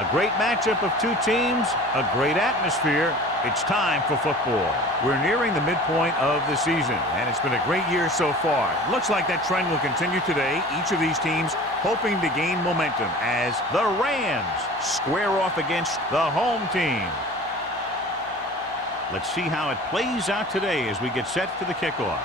A great matchup of two teams, a great atmosphere. It's time for football. We're nearing the midpoint of the season, and it's been a great year so far. Looks like that trend will continue today. Each of these teams hoping to gain momentum as the Rams square off against the home team. Let's see how it plays out today as we get set for the kickoff.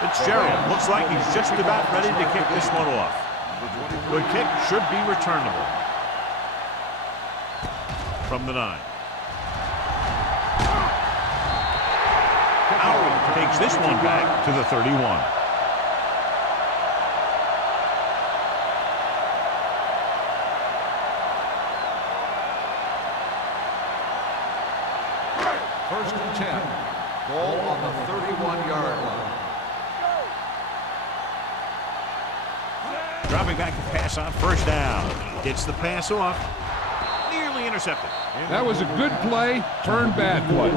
Fitzgerald looks like he's just about ready to kick this one off. The kick should be returnable. From the 9. Howard takes this one back to the 31. First and 10. Ball on the 31-yard line. Dropping back to pass on first down. Gets the pass off. Nearly intercepted. That was a good play, turned bad play.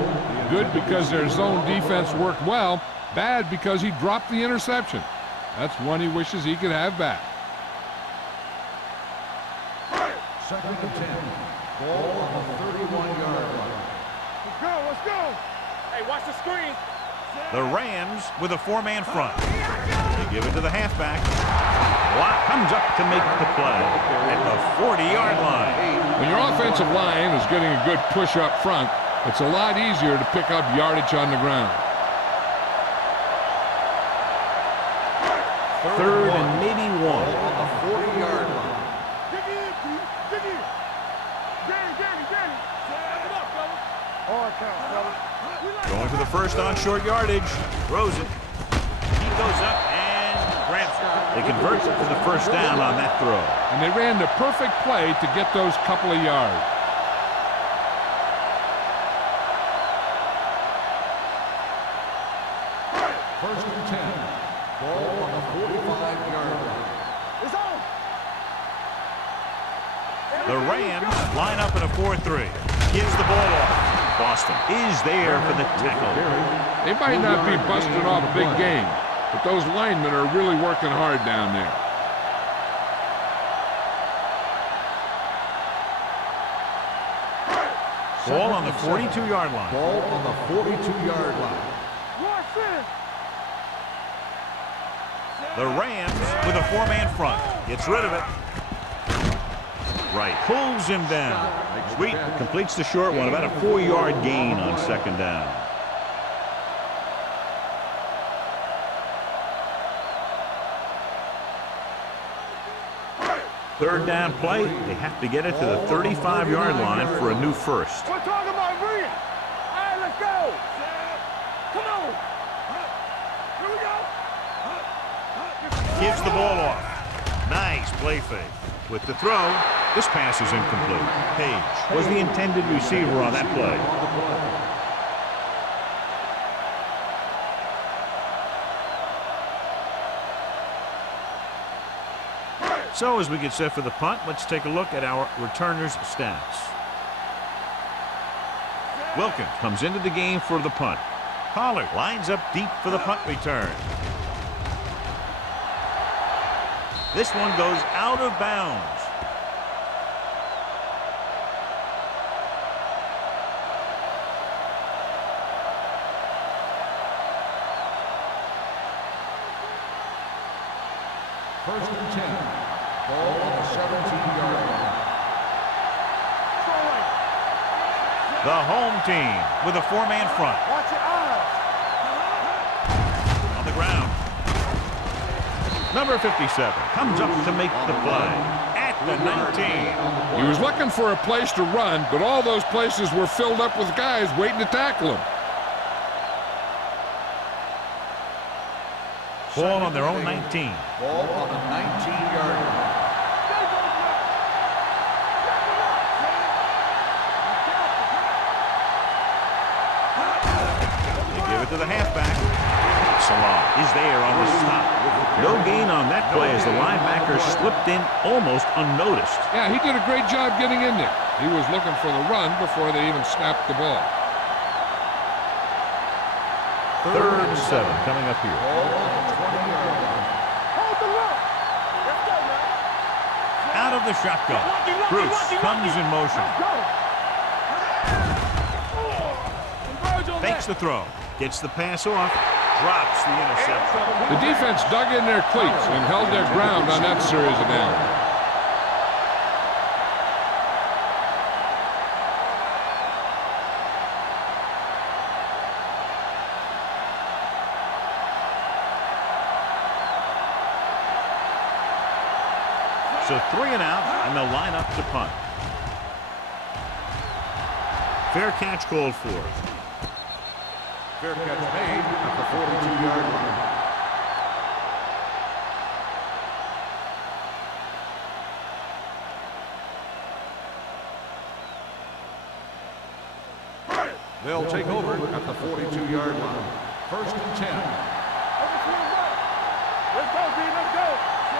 Good because their zone defense worked well. Bad because he dropped the interception. That's one he wishes he could have back. Second and 10. Ball on the 31-yard line. Let's go, let's go. Hey, watch the screen. The Rams with a 4-man front. They give it to the halfback. Watt comes up to make the play at the 40-yard line. When your offensive line is getting a good push up front, it's a lot easier to pick up yardage on the ground. Third and maybe 1. On the 40-yard line. Dig in, Pete. Dig in. Danny. Step it up, fellas. Hard count, fellas. Going to the first on short yardage. Throws it. He goes up and grabs it. They convert to the first down on that throw. And they ran the perfect play to get those couple of yards. First and 10. Ball on the 45-yard line. It's on. The Rams line up in a 4-3. Gives the ball off. Boston is there for the tackle. They might not be busting off big game, but those linemen are really working hard down there. Ball on the 42-yard line. Ball on the 42-yard line. Watch this. The Rams with a 4-man front. Gets rid of it. Right. Pulls him down. Sweet. Completes the short one. About a 4-yard gain on second down. Third down play. They have to get it to the 35-yard line for a new first. We're talking about brilliant. All right, let's go. Come on. Here we go. Gives the ball off. Nice play fake. With the throw, this pass is incomplete. Page was the intended receiver on that play. So as we get set for the punt, let's take a look at our returners' stats. Wilkins comes into the game for the punt. Pollard lines up deep for the punt return. This one goes out of bounds. First and 10. Ball on the 17-yard line. The home team with a 4-man front. Watch your eyes. On the ground. Number 57 comes up to make the play at the 19. He was looking for a place to run, but all those places were filled up with guys waiting to tackle him. Ball on their own 19. Ball on the 19-yard line. They give it to the halfback. Salah is there on the stop. No gain on that play as the linebacker slipped in almost unnoticed. Yeah, he did a great job getting in there. He was looking for the run before they even snapped the ball. 3rd and 7 coming up here. Hold the look. Let's go, man. Out of the shotgun. Bruce comes in motion. Fakes the throw. Gets the pass off. Drops the interception. The defense dug in their cleats and held their ground on that series of downs. So 3 and out, and they'll line up to punt. Fair catch called for. Fair catch made at the 42-yard line. They'll take over at the 42-yard line. 1st and 10. Let's go, D. Let's go.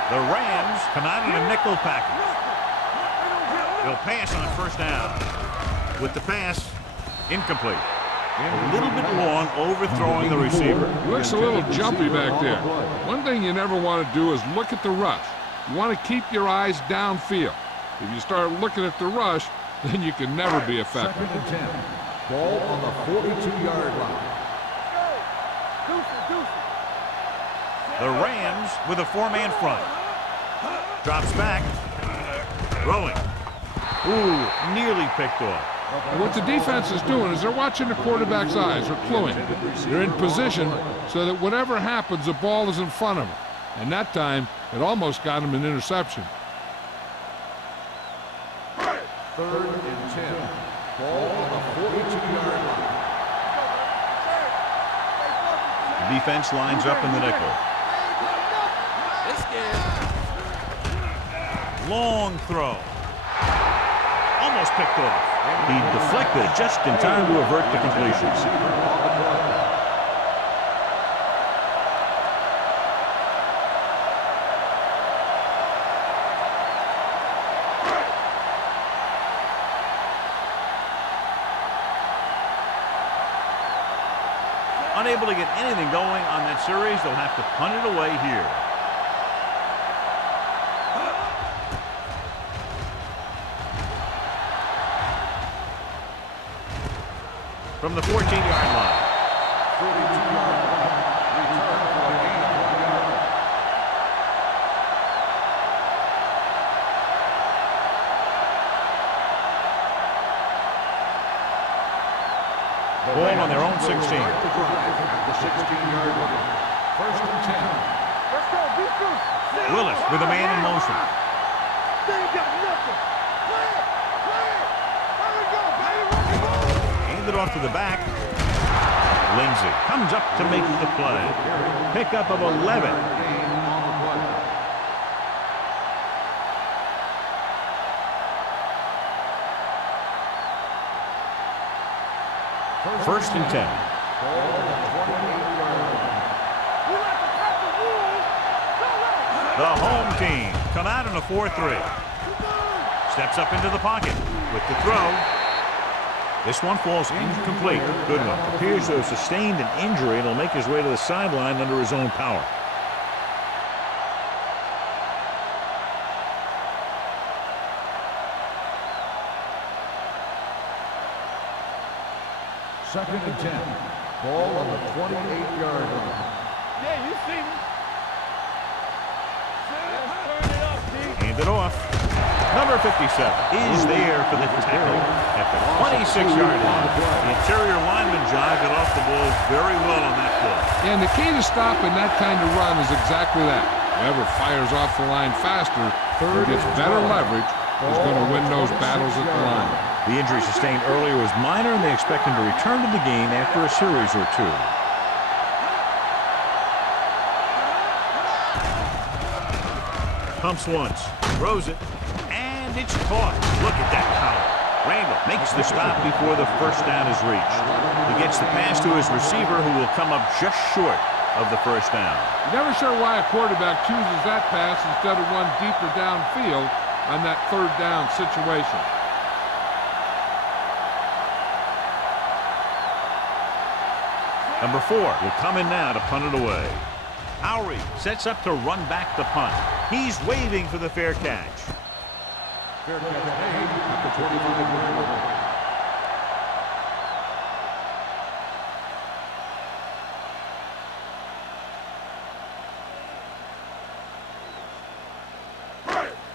The Rams come out in a nickel package. They'll pass on 1st down. With the pass, incomplete. A little bit long, overthrowing the receiver. He looks a little jumpy back there. One thing you never want to do is look at the rush. You want to keep your eyes downfield. If you start looking at the rush, then you can never be effective. 2nd and 10. Ball on the 42-yard line. The Rams with a 4-man front. Drops back. Throwing. Ooh, nearly picked off. What the defense is doing is they're watching the quarterback's eyes. They're cluing. They're in position so that whatever happens, the ball is in front of them. And that time, it almost got him an interception. 3rd and 10. Ball on the 42-yard line. The defense lines up in the nickel. Long throw. Almost picked off. He deflected just in time to avert the completion. Unable to get anything going on that series, they'll have to punt it away here. From the 14-yard line. 42-yard line. Return for a gain of 1 yard. Ball on their own 16. At the 16-yard line. 1st and 10. Let's go, defense. Willis with a man in motion. They ain't got nothing. Play it. Play it. There we go, baby. Run the ball. Handed off to the back. Lindsey comes up to make the play. Pickup of 11. Gain on the play. First and 10. Ball on the 28-yard line. We like to cut the rules. Go The home team come out in a 4-3. Steps up into the pocket with the throw. This one falls incomplete. Goodwin appears to have sustained an injury and will make his way to the sideline under his own power. Second and 10. Ball on the 28-yard line. Yeah, you see me. Let's turn it up, D. Handed off. Number 57 is there for the tackle at the 26-yard line. The interior lineman John got off the ball very well on that play. And the key to stopping that kind of run is exactly that. Whoever fires off the line faster and gets better leverage is going to win those battles at the line. The injury sustained earlier was minor, and they expect him to return to the game after a series or two. Pumps once, throws it, and it's caught. Look at that power. Randall makes the stop before the first down is reached. He gets the pass to his receiver, who will come up just short. of the first down. You're never sure why a quarterback chooses that pass instead of one deeper downfield on that third down situation. Number 4 will come in now to punt it away. Howry sets up to run back the punt. He's waving for the fair catch. Fair catch made at the 25-yard line.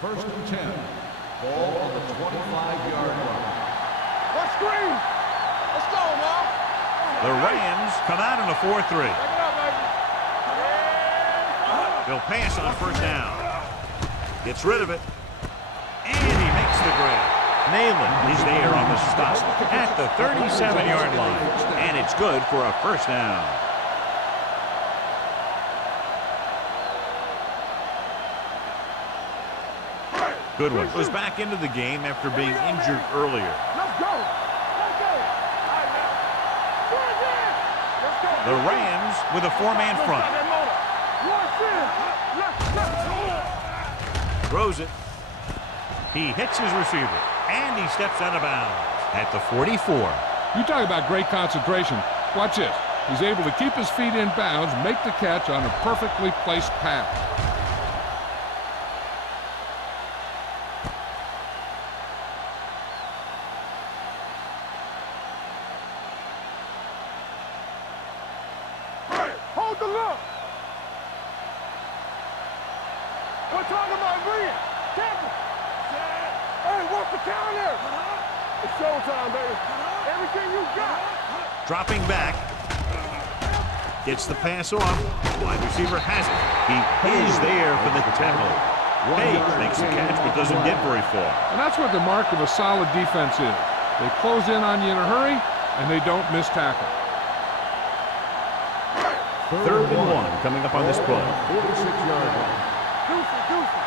First and 10. Ball on the 25-yard line. Let's screen. Let's go now. The Rams come out in a 4-3. Back it up, baby. They'll pass on first down. Gets rid of it. And he makes the grab. Nayland is there on the stop at the 37-yard line. And it's good for a first down. Goodwin goes back into the game after being injured earlier. Let's go. Let's go. Let's go. The Rams with a 4-man front. Throws it. He hits his receiver. And he steps out of bounds at the 44. You talk about great concentration. Watch this. He's able to keep his feet in bounds, make the catch on a perfectly placed pass. Hold the look. We're talking about Green. Temple. Hey, what's the counter? It's showtime, baby. Everything you got. Dropping back. Gets the pass off. Wide receiver has it. He is there for the tackle. Page makes the catch but doesn't get very far. And that's what the mark of a solid defense is. They close in on you in a hurry, and they don't miss tackle. Third and 1 coming up on this play. 46-yard line. Deucey.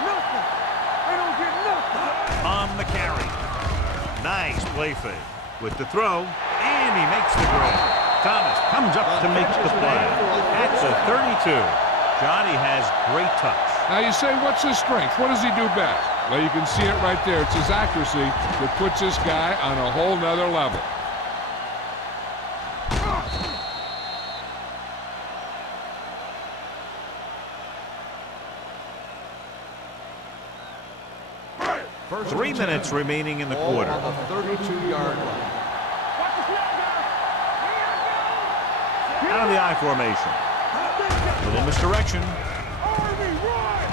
Nothing. They don't get nothing. On the carry. Nice play fake. With the throw, and he makes the grab. Thomas comes up to make the play. At the 32. Johnny has great touch. Now you say, what's his strength? What does he do best? Well, you can see it right there. It's his accuracy that puts this guy on a whole nother level. First 3 minutes remaining in the quarter. On the 32-yard line. Watch the snap, guys. Out of the I formation. Little misdirection. Army, run.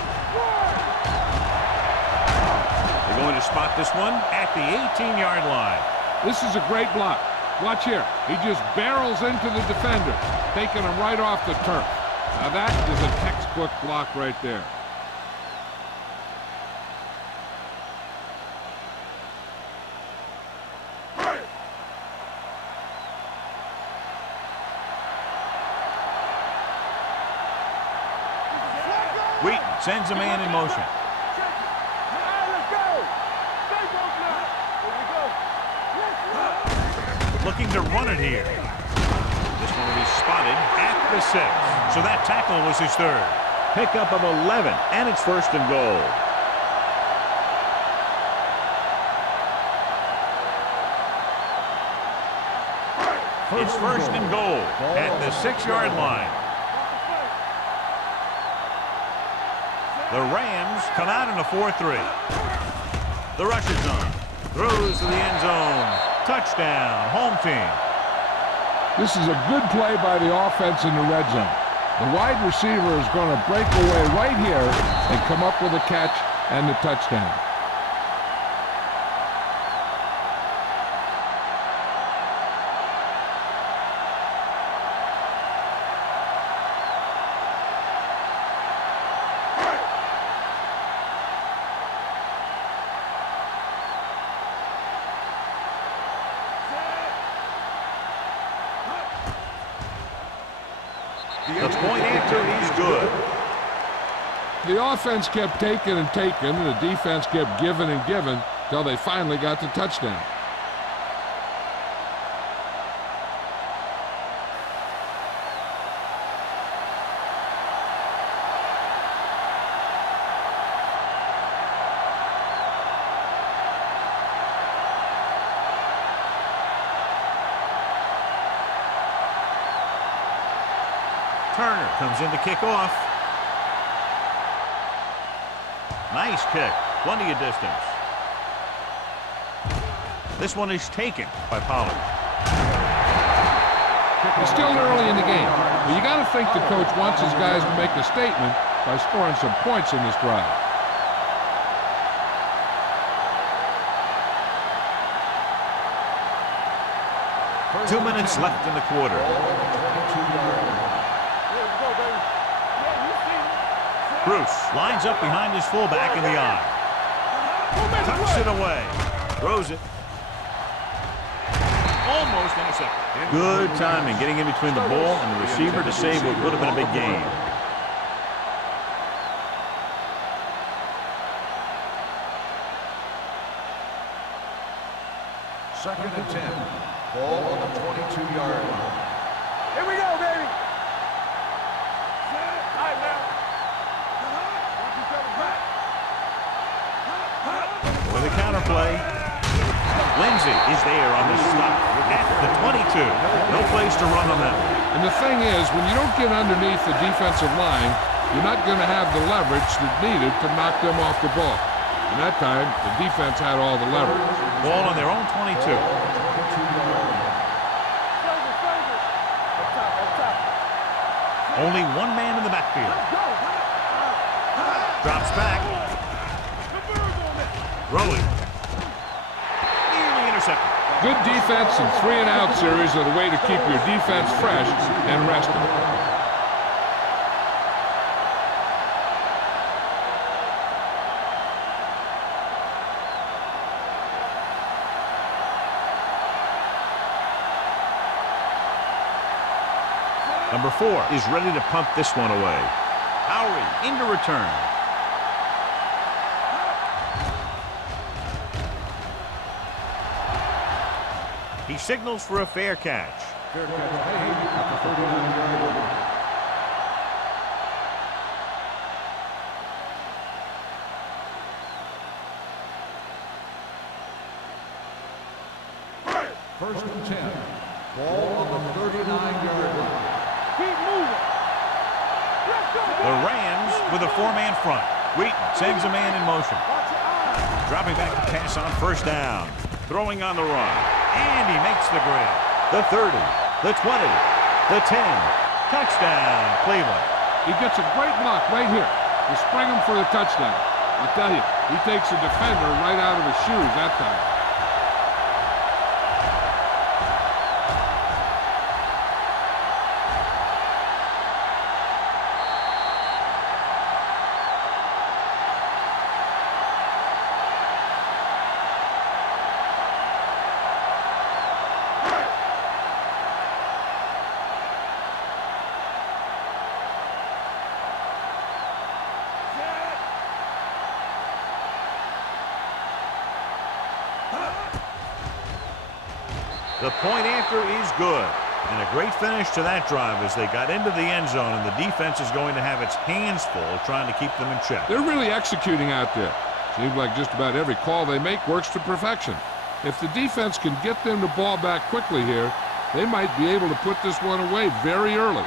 They're going to spot this one at the 18-yard line. This is a great block. Watch here. He just barrels into the defender, taking him right off the turf. Now that is a textbook block right there. Wheaton sends a man in motion. Let's go. Stay close now. Here we go. Looking to run it here. This one will be spotted at the 6. So that tackle was his third. Pickup of 11, and it's first and goal. It's first and goal at the 6-yard line. The Rams come out in a 4-3. The rush is on. Throws to the end zone. Touchdown, home team. This is a good play by the offense in the red zone. The wide receiver is going to break away right here and come up with a catch and the touchdown. The point after is good. The offense kept taking and taking, and the defense kept giving and giving till they finally got the touchdown. Turner comes in to kick off. Nice kick. Plenty of distance. This one is taken by Pollard. It's still early in the game, but you got to think the coach wants his guys to make a statement by scoring some points in this drive. Two minutes left in the quarter. Bruce lines up behind his fullback in the eye. Tucks it away. Throws it. Almost intercepted. Good timing getting in between the ball and the receiver to save what would have been a big gain. Second and 10. Ball on the 22-yard line. Here we go, baby. All right, now. With a counter play. Lindsey is there on the stop at the 22. No place to run on that. And the thing is, when you don't get underneath the defensive line, you're not going to have the leverage that's needed to knock them off the ball. And that time, the defense had all the leverage. Ball on their own 22. Only one man in the backfield. Drops back. Rolling. Nearly intercepted. Good defense and 3-and-out series are the way to keep your defense fresh and rested. Number 4 is ready to punt this one away. Howery into return. He signals for a fair catch. Fair catch made at the 39-yard line. First and 10. Ball on the 39-yard line. Keep moving. Let's go, The Rams with a 4-man front. Wheaton sends a man in motion. Dropping back to pass on first down. Throwing on the run. And he makes the grab. The 30, the 20, the 10. Touchdown, Cleveland. He gets a great block right here to spring him for the touchdown. I tell you, he takes a defender right out of his shoes that time. The point after is good. And a great finish to that drive as they got into the end zone, and the defense is going to have its hands full trying to keep them in check. They're really executing out there. Seems like just about every call they make works to perfection. If the defense can get them the ball back quickly here, they might be able to put this one away very early.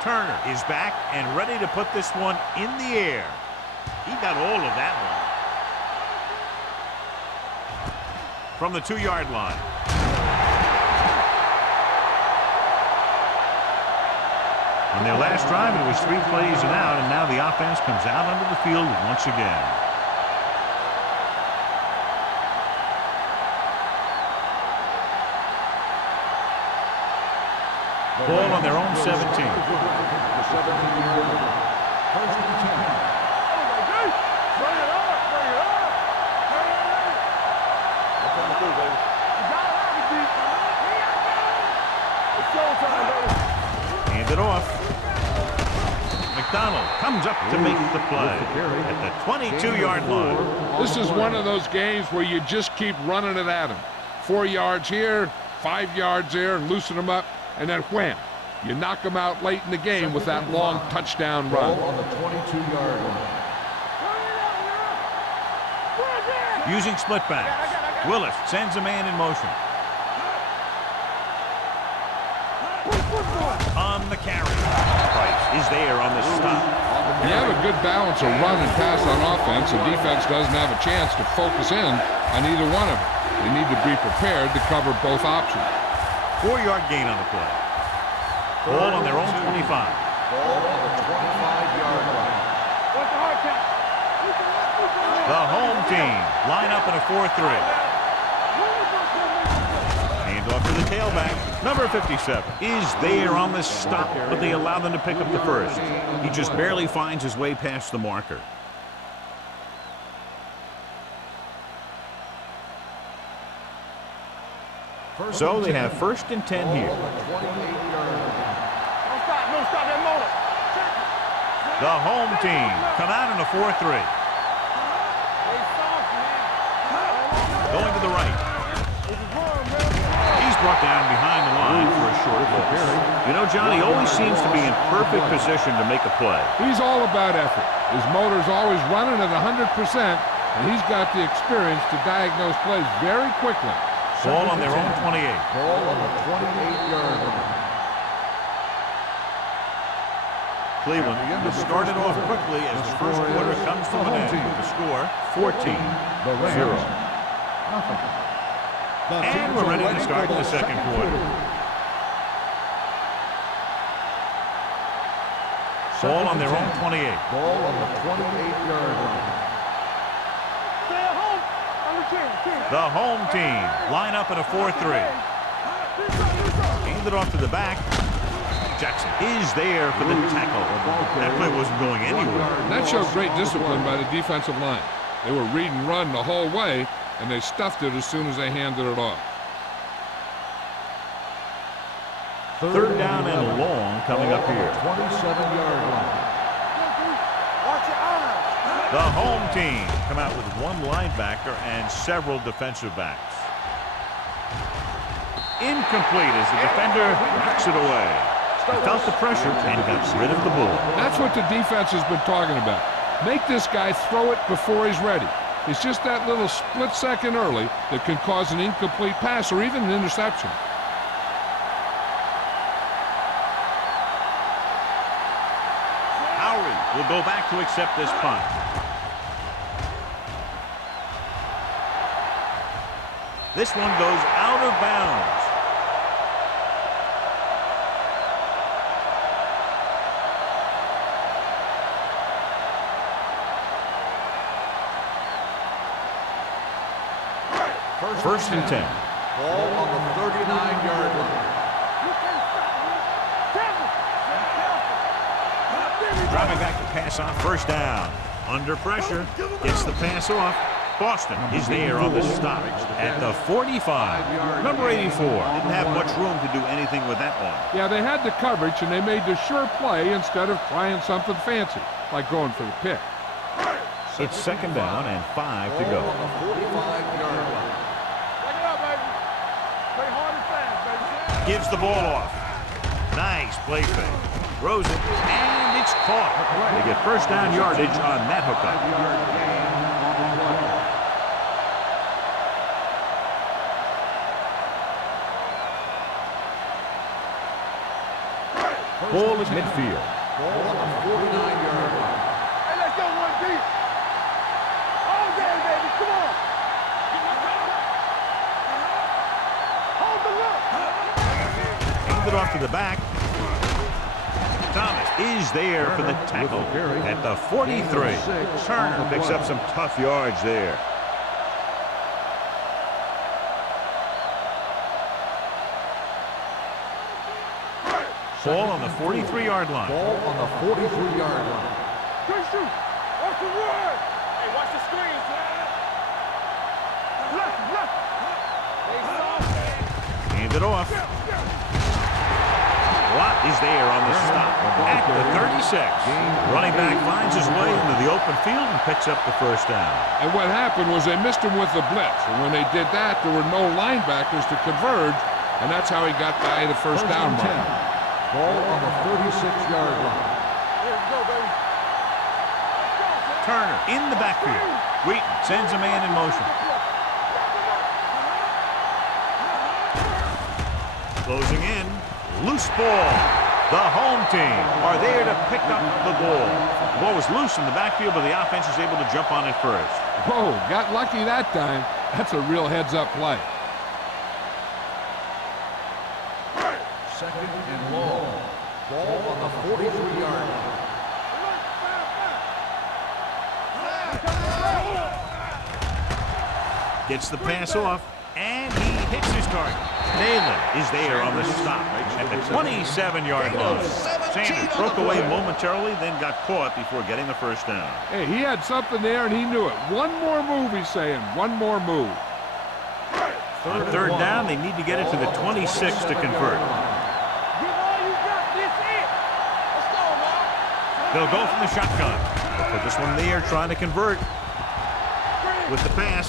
Turner is back and ready to put this one in the air. He got all of that one. From the 2-yard line. On their last drive, it was 3 plays and out, and now the offense comes out onto the field once again. Ball on their own 17. The 17-yard line. First and 10. Bring it up, bring it up. What can we do, baby? You gotta have it, D. It's showtime, baby. Hand it off. McDonald comes up to make the play at the 22-yard line. This is one of those games where you just keep running it at them. 4 yards here, 5 yards there, and loosen them up, and then wham, You knock them out late in the game with that long touchdown run. Ball on the 22-yard line. Using split backs. Willis sends a man in motion. On the carry. Price is there on the stop. You have a good balance of run and pass on offense. The defense doesn't have a chance to focus in on either one of them. They need to be prepared to cover both options. 4-yard gain on the play. Ball on their own 25. Ball on the 25-yard line. The home team line up in a 4-3. Hand off to the tailback. Number 57 is there on the stop, but they allow them to pick up the first. He just barely finds his way past the marker. So they have 1st and 10 here. The home team come out in a 4-3. Going to the right. He's brought down behind the line for a short loss. You know, John, he always seems to be in perfect position to make a play. He's all about effort. His motor's always running at 100%, and he's got the experience to diagnose plays very quickly. Ball on their own 28. Ball on the 28-yard line. Cleveland has started off quickly as the first quarter comes to an end. The score, 14-0. And we're ready to start the second quarter. Ball on their own 28. Ball on the 28-yard line. The home team line up in a 4-3. Handed off to the back. Jackson is there for the tackle. That play wasn't going anywhere. That showed great discipline by the defensive line. They were read and run the whole way, and they stuffed it as soon as they handed it off. 3rd down and long coming up here. 27-yard line. The home team come out with 1 linebacker and several defensive backs. Incomplete as the defender knocks it away. He felt the pressure and got rid of the ball. That's what the defense has been talking about. Make this guy throw it before he's ready. It's just that little split second early that can cause an incomplete pass or even an interception. Howry will go back to accept this punt. This one goes out of bounds. First and 10. Ball on the 39-yard line. Dropping back to pass on 1st down. Under pressure. Gets the pass off. Boston is there on the stop at the 45. Number 84 didn't have much room to do anything with that one. Yeah, they had the coverage, and they made the sure play instead of trying something fancy, like going for the pick. It's 2nd down and 5 to go. Ball on the 45-yard line. Gives the ball off. Nice play fake. Throws it, and it's caught. They get 1st down yardage on that hookup. Ball at midfield. Ball on the 49-yard line. Hey, let's go 1 deep. All day, baby. Come on. Hold the look. Handed off to the back. Thomas is there for the tackle at the 43. Turner picks up some tough yards there. Ball on the 43-yard line. Ball on the 43-yard line. Good shoot. Watch the run. Hey, watch the screen, man. Left. Hand it off. Watt is there on the stop at the 36. Running back finds his way into the open field and picks up the 1st down. And what happened was they missed him with the blitz. And when they did that, there were no linebackers to converge, and that's how he got by the 1st down mark. Ball on the 36-yard line. Here we go, baby. Turner in the backfield. Wheaton sends a man in motion. Closing in. Loose ball. The home team are there to pick up the ball. The ball was loose in the backfield, but the offense was able to jump on it first. Whoa, got lucky that time. That's a real heads-up play. Second and long. Ball on the 43-yard line. Gets the pass off, and he hits his target. Nayland is there on the stop at the 27-yard line. Sanders broke away momentarily, then got caught before getting the first down. Hey, he had something there, and he knew it. One more move, he's saying. One more move. On third down, they need to get it to the 26 to convert. They'll go from the shotgun. They'll put this one in the air, trying to convert with the pass.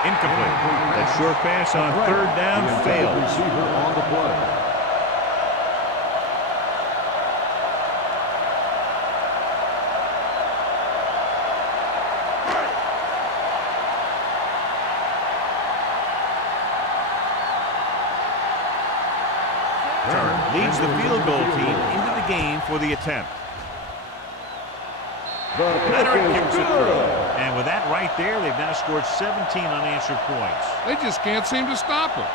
Incomplete. That short pass on third down fails. Receiver on the play. Turner leads the field goal team into the game for the attempt. Leonard kicks it through. And with that right there, they've now scored 17 unanswered points. They just can't seem to stop him.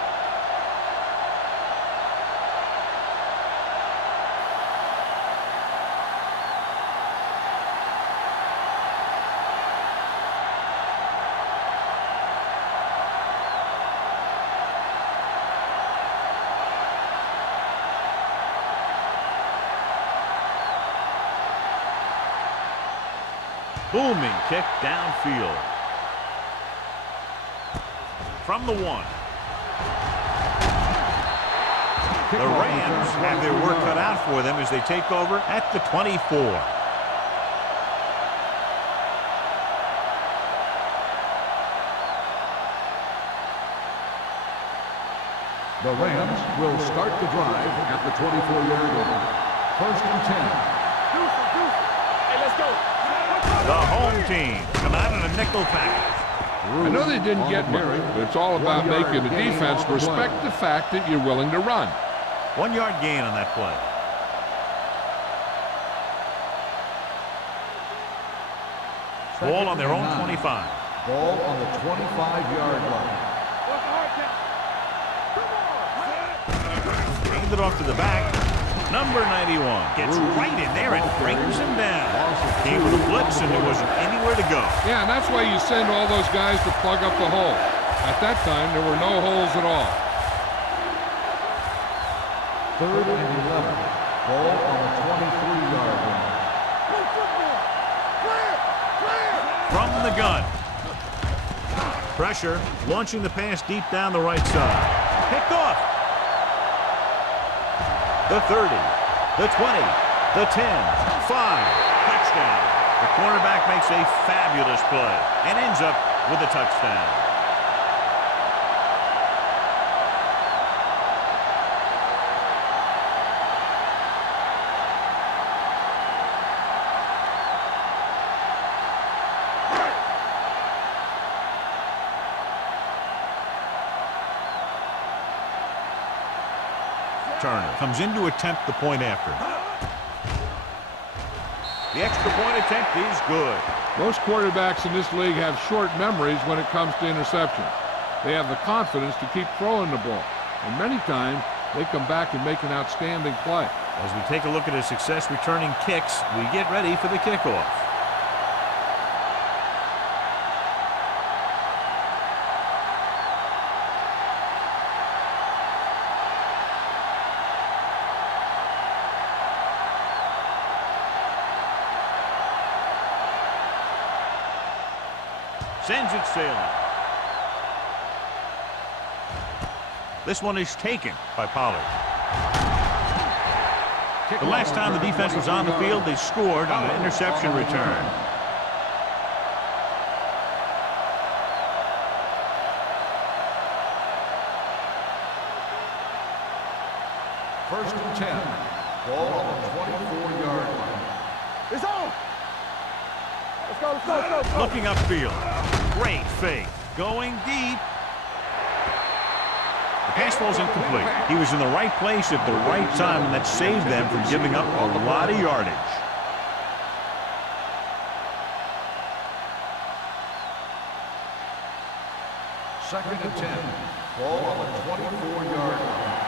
Booming kick downfield. From the 1. The Rams have their work cut out for them as they take over at the 24. The Rams will start the drive at the 24-yard line. First and 10. Hey, let's go. The home team come out in a nickel package. I know they didn't get much, but it's all about making the defense respect the fact that you're willing to run. 1 yard gain on that play. Ball on their own 25. Ball on the 25-yard line. Hand it off to the back. Number 91 gets right in there and brings him down. Came with a blitz and there wasn't anywhere to go. Yeah, and that's why you send all those guys to plug up the hole. At that time, there were no holes at all. Third and 11. Ball on the 23-yard line. From the gun. Pressure, launching the pass deep down the right side. Picked off. The 30, the 20, the 10, 5. Touchdown. The cornerback makes a fabulous play and ends up with a touchdown. Turner comes in to attempt the point after. The extra point attempt is good. Most quarterbacks in this league have short memories when it comes to interceptions. They have the confidence to keep throwing the ball. And many times, they come back and make an outstanding play. As we take a look at his success returning kicks, we get ready for the kickoff. Sends it sailing. This one is taken by Pollard. The last time the defense was on the field, they scored on an interception return. and 10. Ball on the 24-yard line. It's on. Let's go, let's go, let's go. Looking upfield. Great fake. Going deep. The pass ball's incomplete. He was in the right place at the right time, and that saved them from giving up a lot of yardage. Second and 10. Ball on the 24-yard line.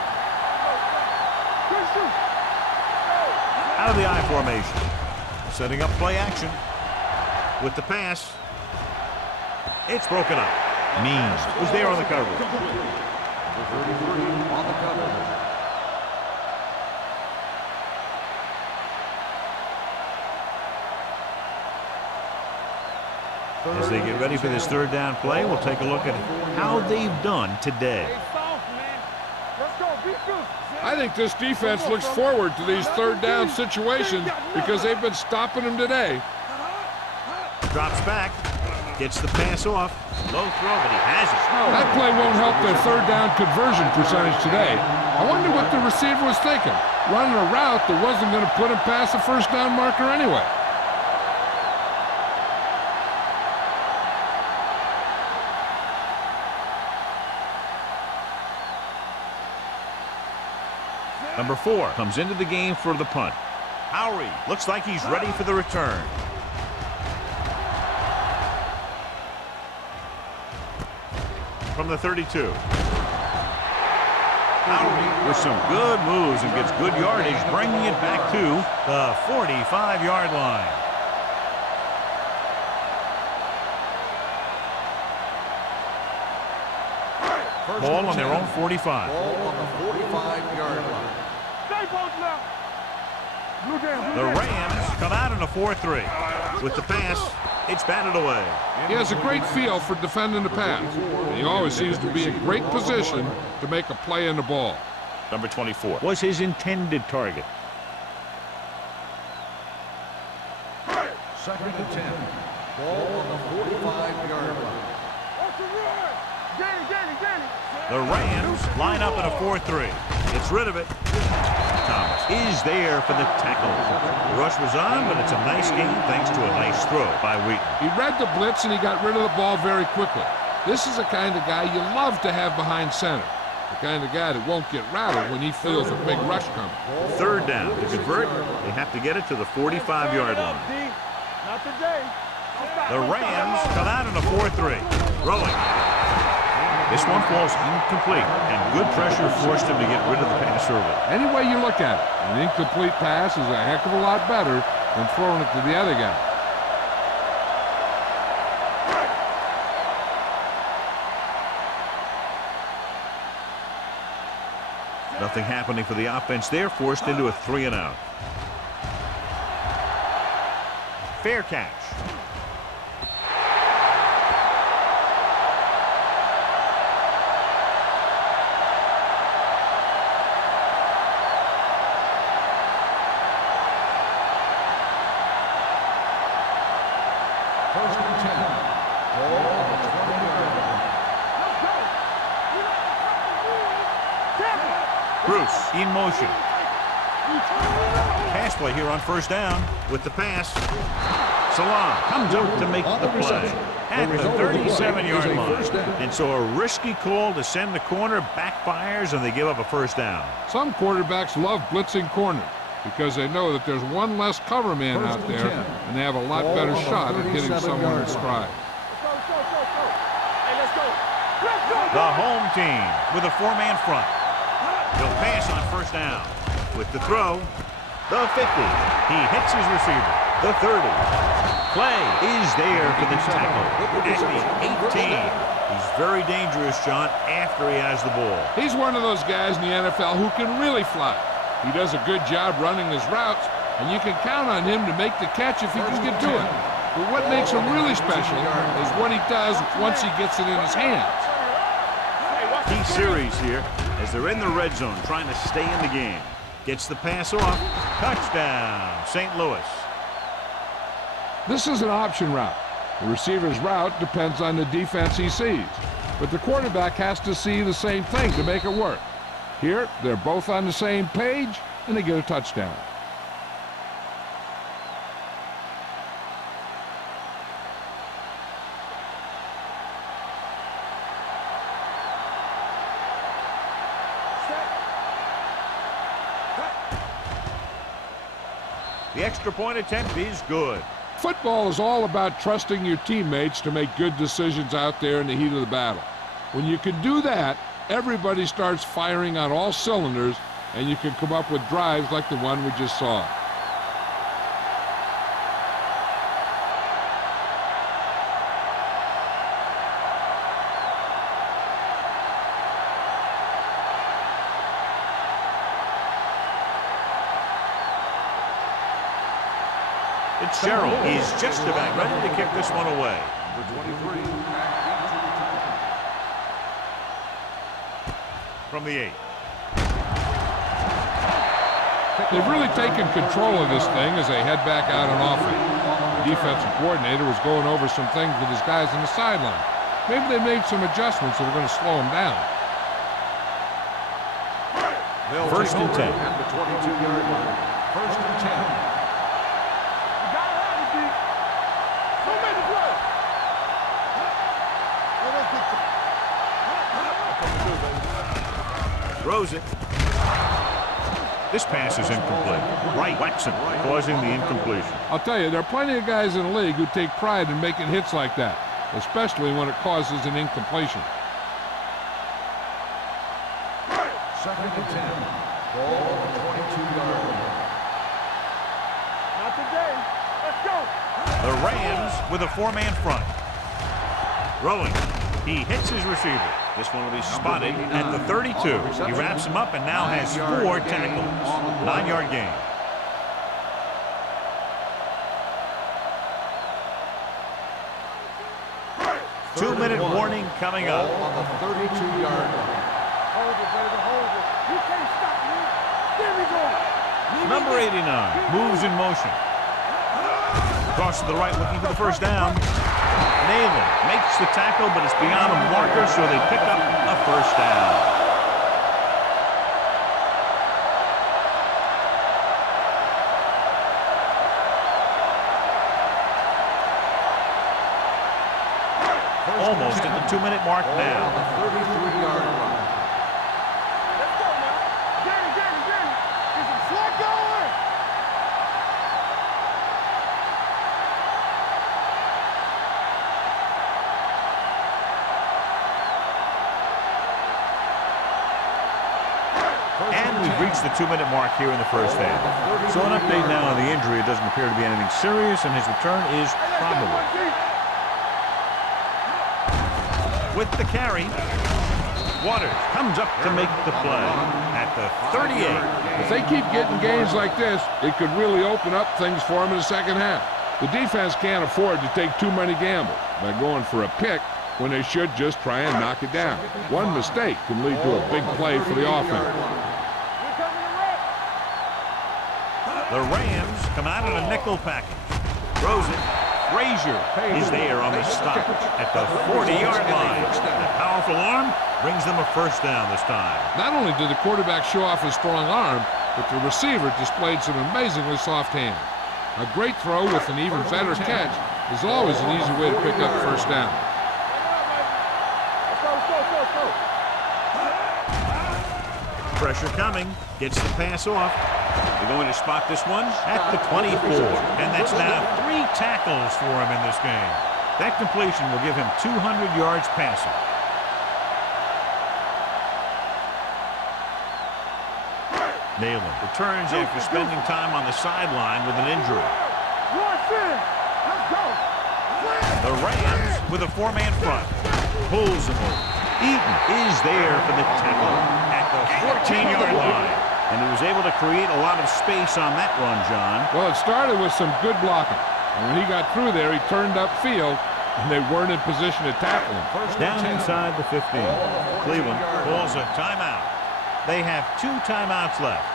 Out of the I formation. Setting up play action. With the pass. It's broken up. Means was there on the coverage. Number 33 on the cover. As they get ready for this third down play, we'll take a look at how they've done today. I think this defense looks forward to these third down situations because they've been stopping them today. Drops back, gets the pass off. Low throw, but he has it. That play won't help their third down conversion percentage today. I wonder what the receiver was thinking, running a route that wasn't going to put him past the first down marker anyway. Number 4 comes into the game for the punt. Howry looks like he's ready for the return. From the 32. Howry with some good moves and gets good yardage, bringing it back to the 45-yard line. Ball on their own 45. Ball on the 45-yard line. The Rams come out in a 4-3. With the pass, it's batted away. He has a great feel for defending the pass. And he always seems to be in great position to make a play in the ball. Number 24 was his intended target. Second and 10. Ball on the 45-yard line. The Rams line up in a 4-3. Gets rid of it. Thomas is there for the tackle. The rush was on, but it's a nice game thanks to a nice throw by Wheaton. He read the blitz and he got rid of the ball very quickly. This is the kind of guy you love to have behind center. The kind of guy that won't get rattled when he feels a big rush coming. Third down. To convert, they have to get it to the 45-yard line. Not today. The Rams come out in a 4-3. Rolling. This one falls incomplete, and good pressure forced him to get rid of the pass early. Any way you look at it, an incomplete pass is a heck of a lot better than throwing it to the other guy. Nothing happening for the offense there, forced into a 3-and-out. Fair catch. First and 10. Ball on the 20-yard line. Bruce in motion. Pass play here on first down with the pass. Salam comes up to make the play at the 37-yard line. And so a risky call to send the corner backfires, and they give up a first down. Some quarterbacks love blitzing corners because they know that there's one less cover man out there, and they have a lot better shot at hitting someone in stride. The home team with a 4-man front. He'll pass on first down. With the throw, the 50. He hits his receiver. The 30. Clay is there for the tackle at the 18. He's very dangerous, John, after he has the ball. He's one of those guys in the NFL who can really fly. He does a good job running his routes, and you can count on him to make the catch if he can get to it. But what makes him really special is what he does once he gets it in his hands. Key series here as they're in the red zone trying to stay in the game. Gets the pass off. Touchdown, St. Louis. This is an option route. The receiver's route depends on the defense he sees. But the quarterback has to see the same thing to make it work. Here, they're both on the same page, and they get a touchdown. The extra point attempt is good. Football is all about trusting your teammates to make good decisions out there in the heat of the battle. When you can do that, everybody starts firing on all cylinders, and you can come up with drives like the one we just saw. Fitzgerald is just about ready to kick this one away. From the 8. They've really taken control of this thing as they head back out on offense. The defensive coordinator was going over some things with his guys on the sideline. Maybe they made some adjustments that are going to slow them down. First and 10. At the 22-yard line. First and 10. Throws it. This pass is incomplete. Right, Waxon causing the incompletion. I'll tell you, there are plenty of guys in the league who take pride in making hits like that, especially when it causes an incompletion. Second and 10. Ball on the 22-yard line. Not today. Let's go. The Rams with a 4-man front. Rolling. He hits his receiver. This one will be spotted at the 32. He wraps him up and now has 4 tackles. 9-yard gain. Two-minute warning coming up. On the 32-yard line. Hold it, baby, hold it. You can't stop me. There we go. Number 89 moves in motion. Cross to the right looking for the first down. Nalen makes the tackle, but it's beyond a marker, so they pick up a first down. Almost at the 2-minute mark now. On the 33-yard line. Let's go now. Danny. Get some slack going. And we've reached the 2-minute mark here in the first half. So an update now on the injury. It doesn't appear to be anything serious, and his return is probable. With the carry, Waters comes up to make the play at the 38. If they keep getting games like this, it could really open up things for them in the second half. The defense can't afford to take too many gambles by going for a pick when they should just try and knock it down. One mistake can lead to a big play for the offense. The Rams come out in a nickel package. Throws it. Frazier is there on the stop at the 40-yard line. A powerful arm brings them a first down this time. Not only did the quarterback show off his strong arm, but the receiver displayed some amazingly soft hands. A great throw with an even better catch is always an easy way to pick up first down. Pressure coming. Gets the pass off. They're going to spot this one at the 24. And that's now 3 tackles for him in this game. That completion will give him 200 yards passing. Nalen returns after spending time on the sideline with an injury. The Rams with a 4-man front. Pulls him over. Eaton is there for the tackle at the 14-yard line. And he was able to create a lot of space on that run, John. Well, it started with some good blocking. And when he got through there, he turned upfield, and they weren't in position to tackle him. Down inside the 15. Cleveland calls a timeout. They have 2 timeouts left.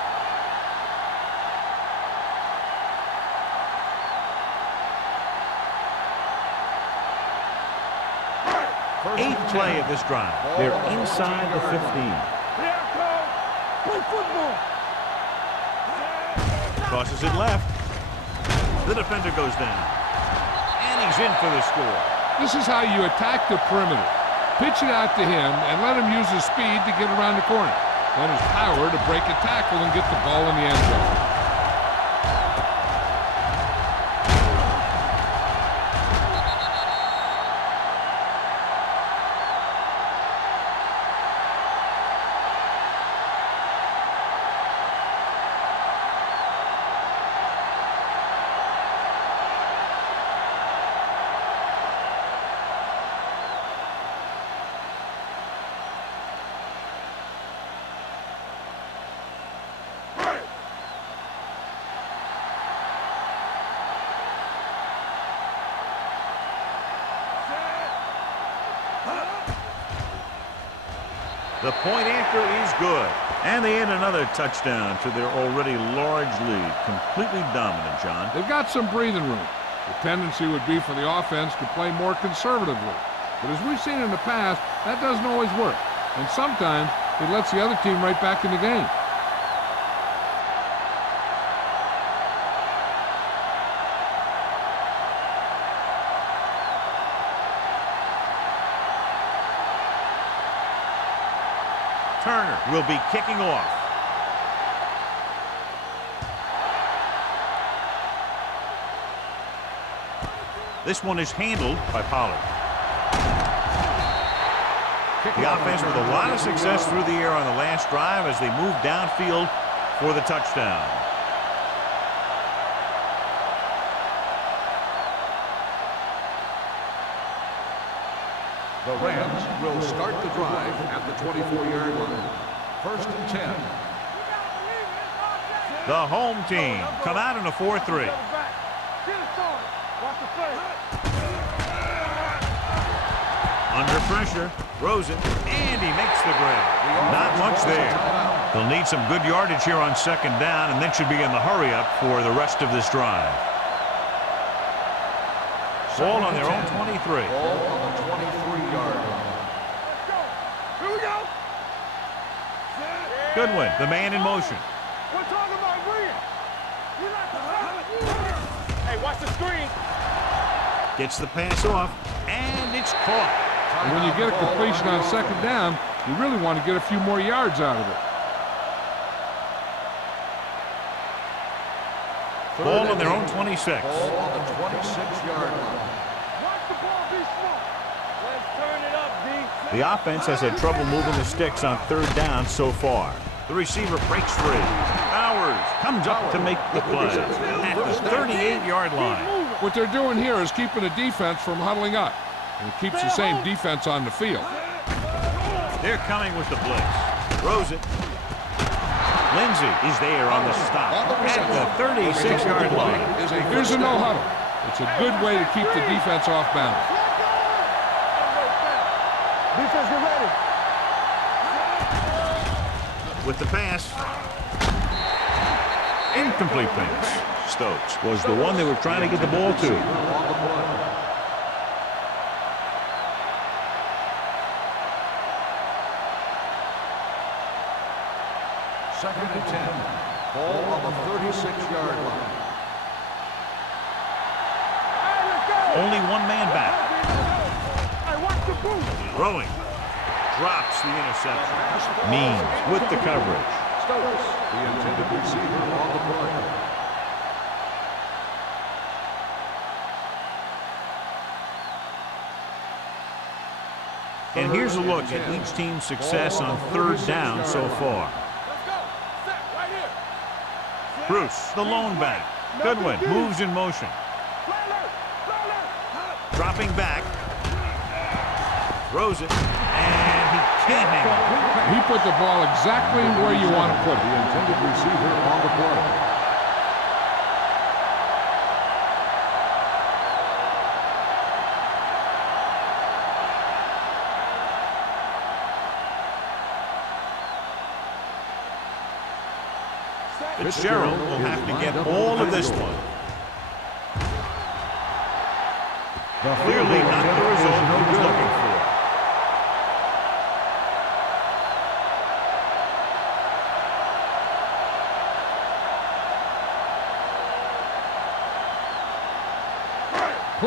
Eighth play of this drive. They're inside the 15. Play football. Tosses it left. The defender goes down. And he's in for the score. This is how you attack the perimeter. Pitch it out to him and let him use his speed to get around the corner. Then his power to break a tackle and get the ball in the end zone. The point after is good. And they add another touchdown to their already large lead. Completely dominant, John. They've got some breathing room. The tendency would be for the offense to play more conservatively. But as we've seen in the past, that doesn't always work. And sometimes it lets the other team right back in the game. Turner will be kicking off. This one is handled by Pollard. The offense with a lot of success through the air on the last drive as they move downfield for the touchdown. The Rams will start the drive at the 24-yard line. 1st and 10. The home team come out in a 4-3. Under pressure, throws it, and he makes the grab. Not much there. They'll need some good yardage here on 2nd down, and then should be in the hurry-up for the rest of this drive. Ball on their own 23. Ball on the 23-yard line. Here we go. Goodwin, the man in motion. We're talking about Williams. Hey, watch the screen. Gets the pass off, and it's caught. And when you get a completion on 2nd down, you really want to get a few more yards out of it. Ball on their own 26. Ball on the 26-yard line. Watch the ball be smart. Let's turn it up, D. The offense has had trouble moving the sticks on 3rd down so far. The receiver breaks free. Bowers comes up to make the play at the 38-yard line. What they're doing here is keeping the defense from huddling up. And it keeps the same defense on the field. They're coming with the blitz. Throws it. Lindsey is there on the stop at the 36-yard line. Here's a no huddle. It's a good way to keep the defense off balance. Defense, get ready. With the pass. Incomplete pass. Stokes was the one they were trying to get the ball to. Second and 10. Ball on the 36-yard line. Only one man back. Hey, watch the boot. Throwing. Drops the interception. Means with the coverage. Stokes, the intended receiver on the play. And here's a look at each team's success on 3rd down so far. Bruce, the lone back. Goodwin moves in motion. Dropping back. Throws it. And he can't hang it. He put the ball exactly where you want to put it. The intended receiver on the play. Fitzgerald will have to get all of this one. Clearly not the result he was looking for.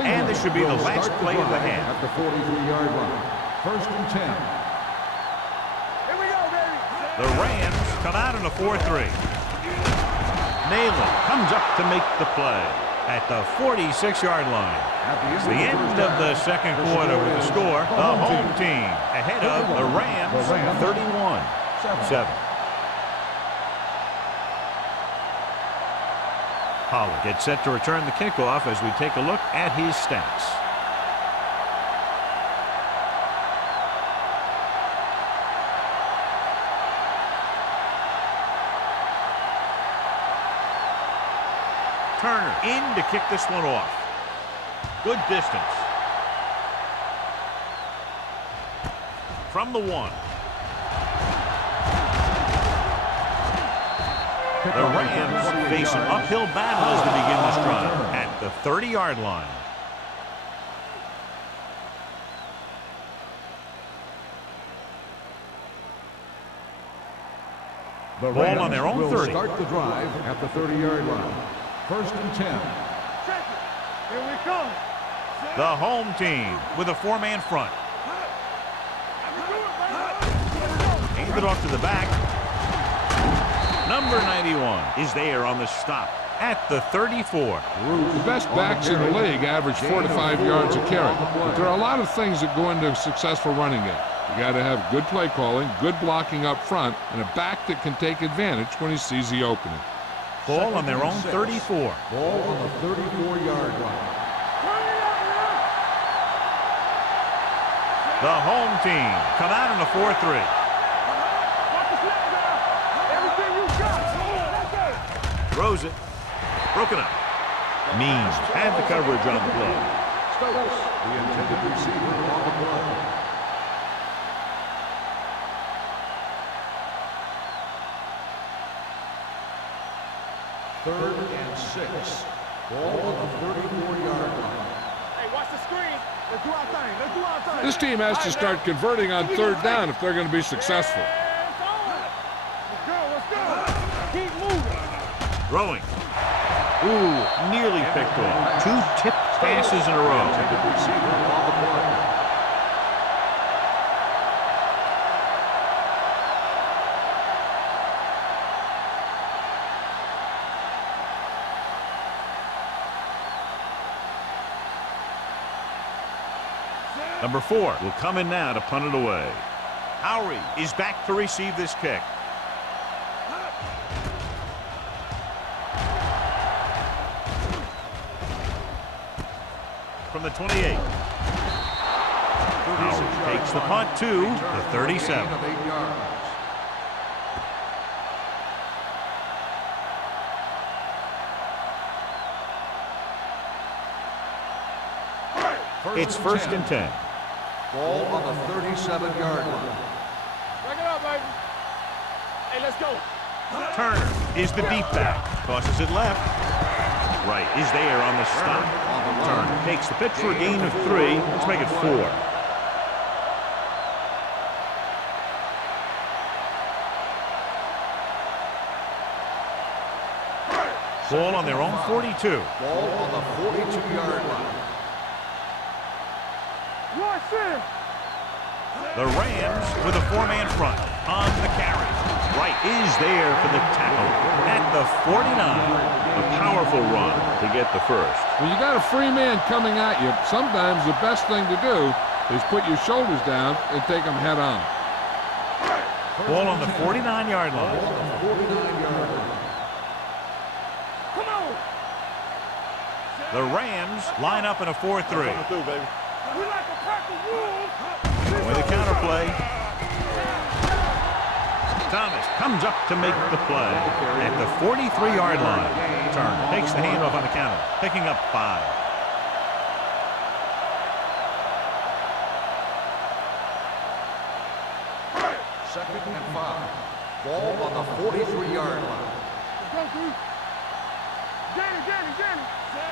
And this should be the last play of the half. At the 43-yard line. First and 10. Here we go, baby. The Rams come out in a 4-3. Nayland comes up to make the play at the 46-yard line. It's the end of the second quarter with the score. The home team ahead of the Rams 31-7. Pollard gets set to return the kickoff as we take a look at his stats. Turner in to kick this one off. Good distance. From the 1. The Rams face an uphill battle as they begin this drive at the 30-yard line. The Ball on their own will 30. Start the drive at the 30-yard line. First and 10. Here we come. The home team with a 4-man front. Hand it off to the back. Number 91 is there on the stop at the 34. The best backs in the league average 4 to 5 yards a carry. But there are a lot of things that go into a successful running game. You got to have good play calling, good blocking up front, and a back that can take advantage when he sees the opening. Ball on their own 34. Ball on the 34-yard line. The home team come out in a 4-3. Throws it. Broken up. Means had the coverage on the play. Stokes, the intended receiver on the play. Third and 6. Ball on the 34-yard line. Hey, watch the screen. Let's do our thing. Let's do our thing. This team has to start converting on third down if they're going to be successful. Let's go. Let's go. Keep moving. Throwing. Ooh, nearly picked off. 2 tipped passes in a row. Intended receiver on the play. Number 4 will come in now to punt it away. Howery is back to receive this kick. From the 28. Howery takes the punt to the 37. Of 8 yards. It's first and 10. Ball on the 37-yard line. Break it up, baby. Hey, let's go. Turner is the deep back. Tosses it left. Right is there on the stop. Turner takes the pitch for a gain of 3. Let's make it 4. Ball on their own 42. Ball on the 42-yard line. The Rams with a 4-man front on the carry. Wright is there for the tackle at the 49. A powerful run to get the first. When you got a free man coming at you, sometimes the best thing to do is put your shoulders down and take them head on. Ball on the 49-yard line. Come on. The Rams line up in a 4-3. We like a pack of wolves. With a counter play. Thomas comes up to make the play at the 43-yard line. Turner takes the handoff on the counter, picking up 5. Second and 5. Ball on the 43-yard line.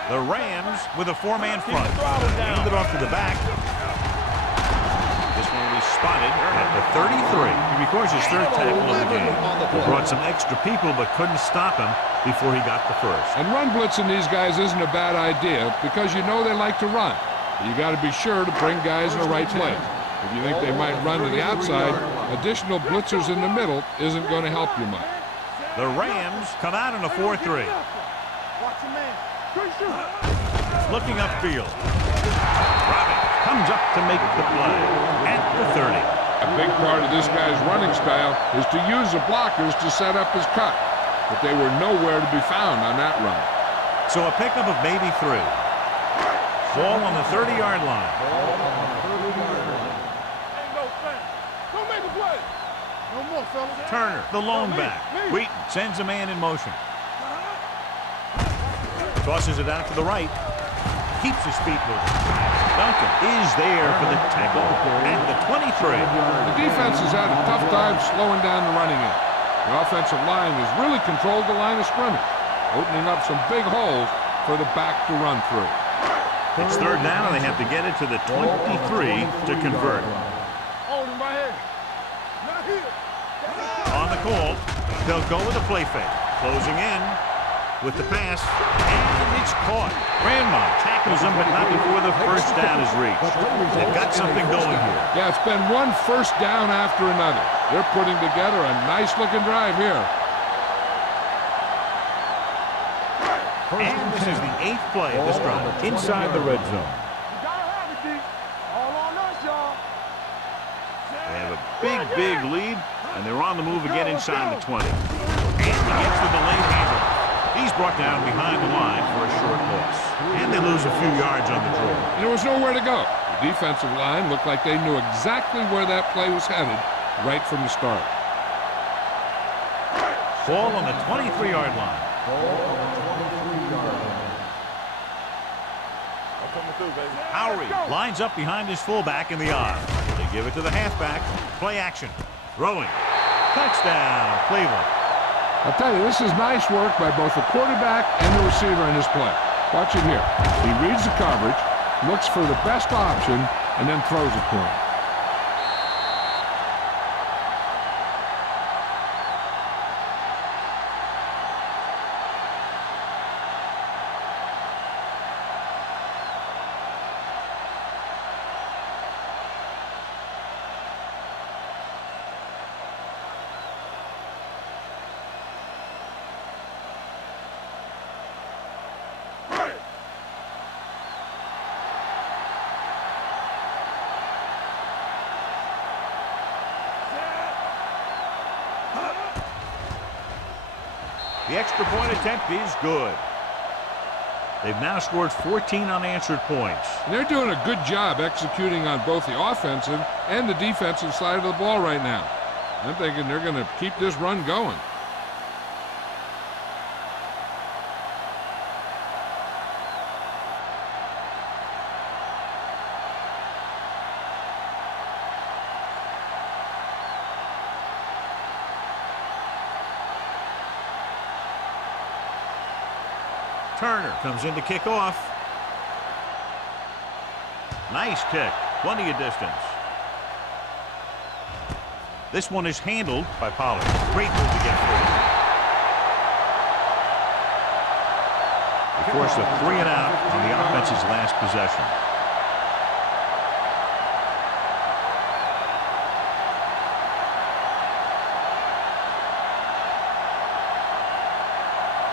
The Rams with a 4-man front. Hand it off to the back. This And he's spotted at the 33. He records his third tackle of the game. He brought some extra people but couldn't stop him before he got the first. And run blitzing these guys isn't a bad idea because you know they like to run. But you got to be sure to bring guys in the right place. If you think they might run to the outside, additional blitzers in the middle isn't going to help you much. The Rams come out in a 4-3. Looking upfield. Robbins comes up to make the play at the 30. A big part of this guy's running style is to use the blockers to set up his cut. But they were nowhere to be found on that run. So a pickup of maybe 3. Ball on the 30-yard line. Don't make a play. No more, fellas. Turner, the lone back. Wheaton sends a man in motion. Tosses it out to the right. Keeps his feet moving. Duncan is there for the tackle at the 23. The defense has had a tough time slowing down the running end. The offensive line has really controlled the line of scrimmage, opening up some big holes for the back to run through. It's third down, and they have to get it to the 23 to convert. Hold him right here. Not here. On the call, they'll go with a play fake. Closing in with the pass, and it's caught. Grandma tackles him, but not before the first down is reached. They've got something going here. Yeah, it's been one first down after another. They're putting together a nice-looking drive here. And this is the 8th play of this drive inside the red zone. You gotta have it, D. All on us, y'all. They have a big lead, and they're on the move again inside the 20. And he gets the delayed handoff. He's brought down behind the line for a short loss. And they lose a few yards on the draw. And there was nowhere to go. The defensive line looked like they knew exactly where that play was headed right from the start. Ball on the 23-yard line. Howery lines up behind his fullback in the I. They give it to the halfback. Play action. Throwing. Touchdown, Cleveland. I'll tell you, this is nice work by both the quarterback and the receiver in this play. Watch it here. He reads the coverage, looks for the best option, and then throws it to him. The extra point attempt is good. They've now scored 14 unanswered points. And they're doing a good job executing on both the offensive and the defensive side of the ball right now. I'm thinking they're going to keep this run going. Turner comes in to kick off. Nice kick. Plenty of distance. This one is handled by Pollard. Great move to get through. They force a 3 and out on the offense's last possession.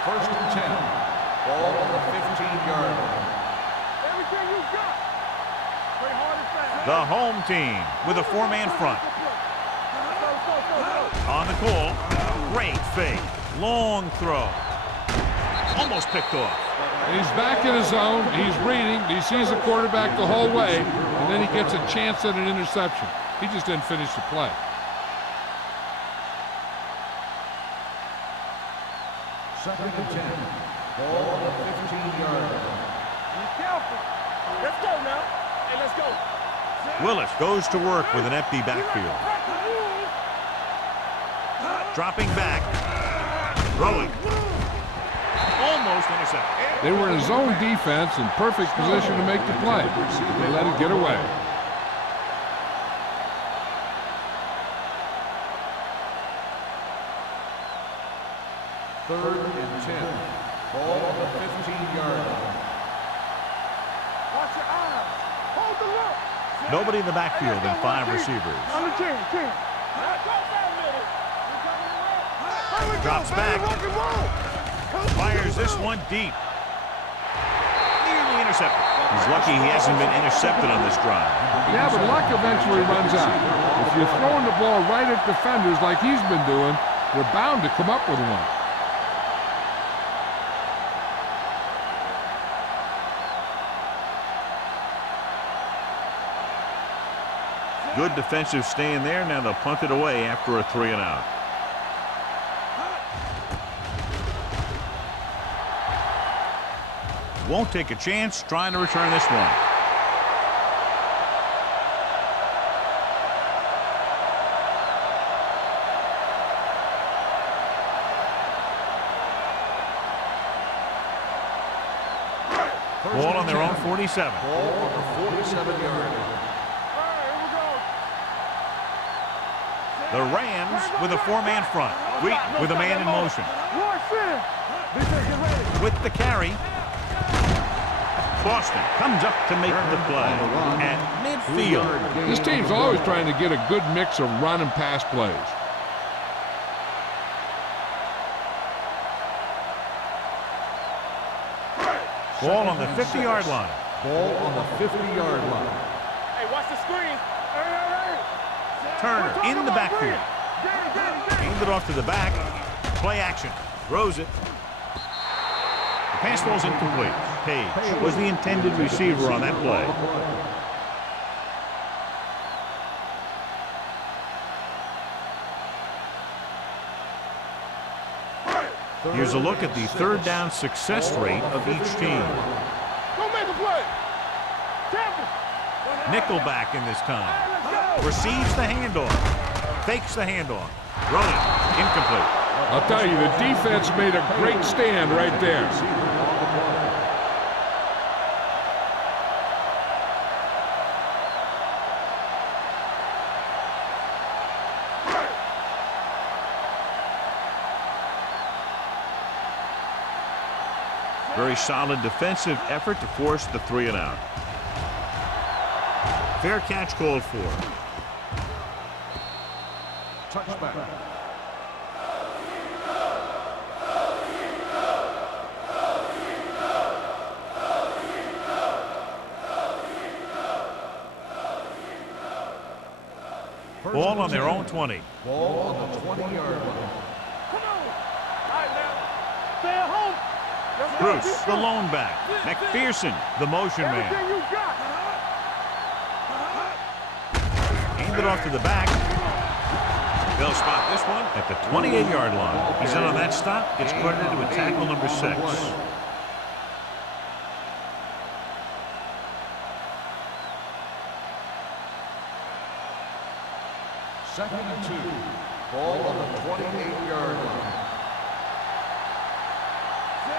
First and 10. Ball on the 15-yard line. Everything you got. Play hard and fast. The home team with a 4-man front. On the call. Great fake. Long throw. Almost picked off. And he's back in his zone. He's reading. He sees the quarterback the whole way, and then he gets a chance at an interception. He just didn't finish the play. Second and 10. Ball on the 15-yard line. Be careful. Let's go now. Hey, let's go. Willis goes to work with an empty backfield. Dropping back. Throwing. Almost intercepted. They were in a zone defense in perfect position to make the play. They let it get away. 3rd and 10. Ball on the 15-yard line. Watch your eyes. Hold the look. Nobody in the backfield and 5 receivers. On the 10. Drops back. Fires this one deep. Nearly intercepted. He's lucky he hasn't been intercepted on this drive. Yeah, but luck eventually runs out. If you're throwing the ball right at defenders like he's been doing, you're bound to come up with one. Good defensive stand there. Now they'll punt it away after a 3-and-out. Won't take a chance trying to return this one. Ball on their own 47. Ball on the 47-yard line. The Rams with a 4-man front. Wheat with a man in motion. With the carry. Boston comes up to make the play at midfield. This team's always trying to get a good mix of run and pass plays. Ball on the 50-yard line. Ball on the 50-yard line. Hey, watch the screen. Turner in the backfield. Aimed it off to the back. Play action. Throws it. The pass ball's incomplete. Page was the intended receiver on that play. Here's a look at the 3rd down success rate of each team. Go make a play. Nickelback in this time. Receives the handoff. Fakes the handoff. Running. Incomplete. I'll tell you, the defense made a great stand right there. Very solid defensive effort to force the 3-and-out. Fair catch called for. Touchback. Ball on their own 20. Ball on the 20-yard line. Come on. All right, now. Stay at home. Bruce, the lone back. McPherson, the motion man. Everything you got. Aimed it off to the back. They'll spot this one at the 28-yard line. He's in on that stop. Gets credited with tackle number 6. 2nd and 2. Ball on the 28-yard line.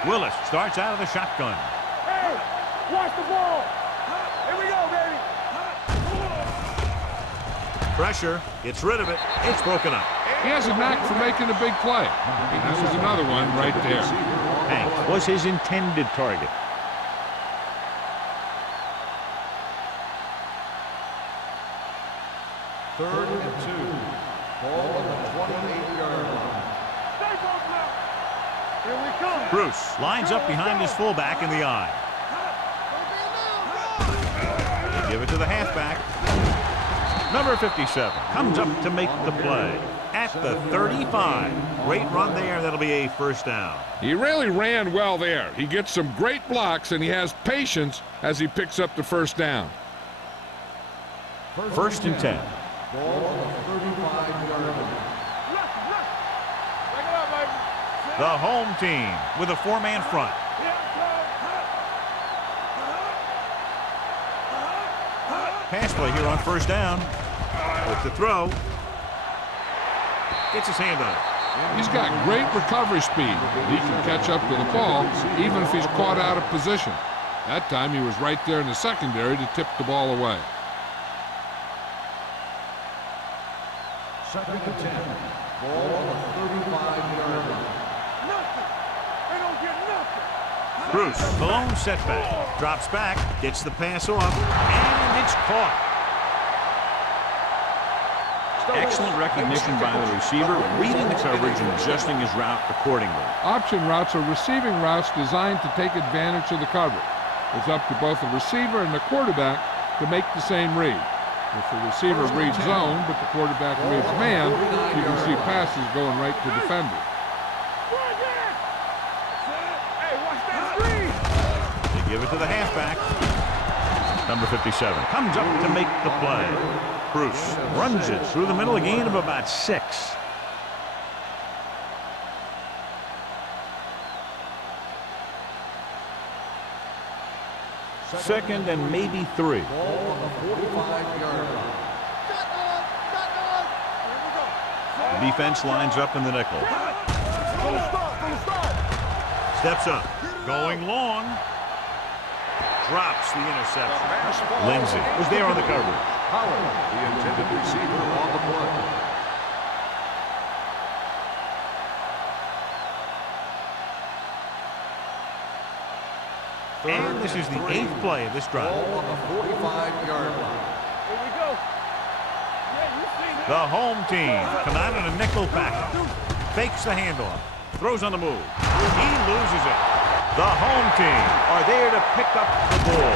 Willis starts out of the shotgun. Hey, watch the ball. Here we go, baby. Pressure. Gets rid of it. It's broken up. He has a knack for making a big play. And that was another one right there. Hank was his intended target. Third and 2. Ball on the 28-yard line. Stay focused now. Here we come. Bruce lines up behind his fullback in the I. They give it to the halfback. Number 57 comes up to make the play at the 35. Great run there. That'll be a first down. He really ran well there. He gets some great blocks, and he has patience as he picks up the first down. First and 10. Ball on the 35-yard line. Break it up, baby. The home team with a 4-man front. Pass play here on first down. With the throw. Gets his hand on it. He's got great recovery speed. He can catch up to the ball even if he's caught out of position. That time he was right there in the secondary to tip the ball away. 2nd and 10. Ball on the 35-yard line. Bruce, the lone setback. Drops back, gets the pass off, and it's caught. Excellent recognition by the receiver, reading the coverage and adjusting his route accordingly. Option routes are receiving routes designed to take advantage of the coverage. It's up to both the receiver and the quarterback to make the same read. If the receiver reads zone, but the quarterback reads man, you can see passes going right to defenders. They give it to the halfback. Number 57 comes up to make the play. Bruce runs it through the middle, a gain of about 6. Second and maybe 3. Ball on the 45-yard line. The defense lines up in the nickel. Steps up, going long. Drops the interception. Lindsay was there on the coverage. Howard, the intended receiver on the play. And this is the 8th play of this drive. Ball on the 45-yard line. Here we go. Yeah, you see that. The home team come out in a nickel package. Fakes the handoff. Throws on the move. He loses it. The home team are there to pick up the ball.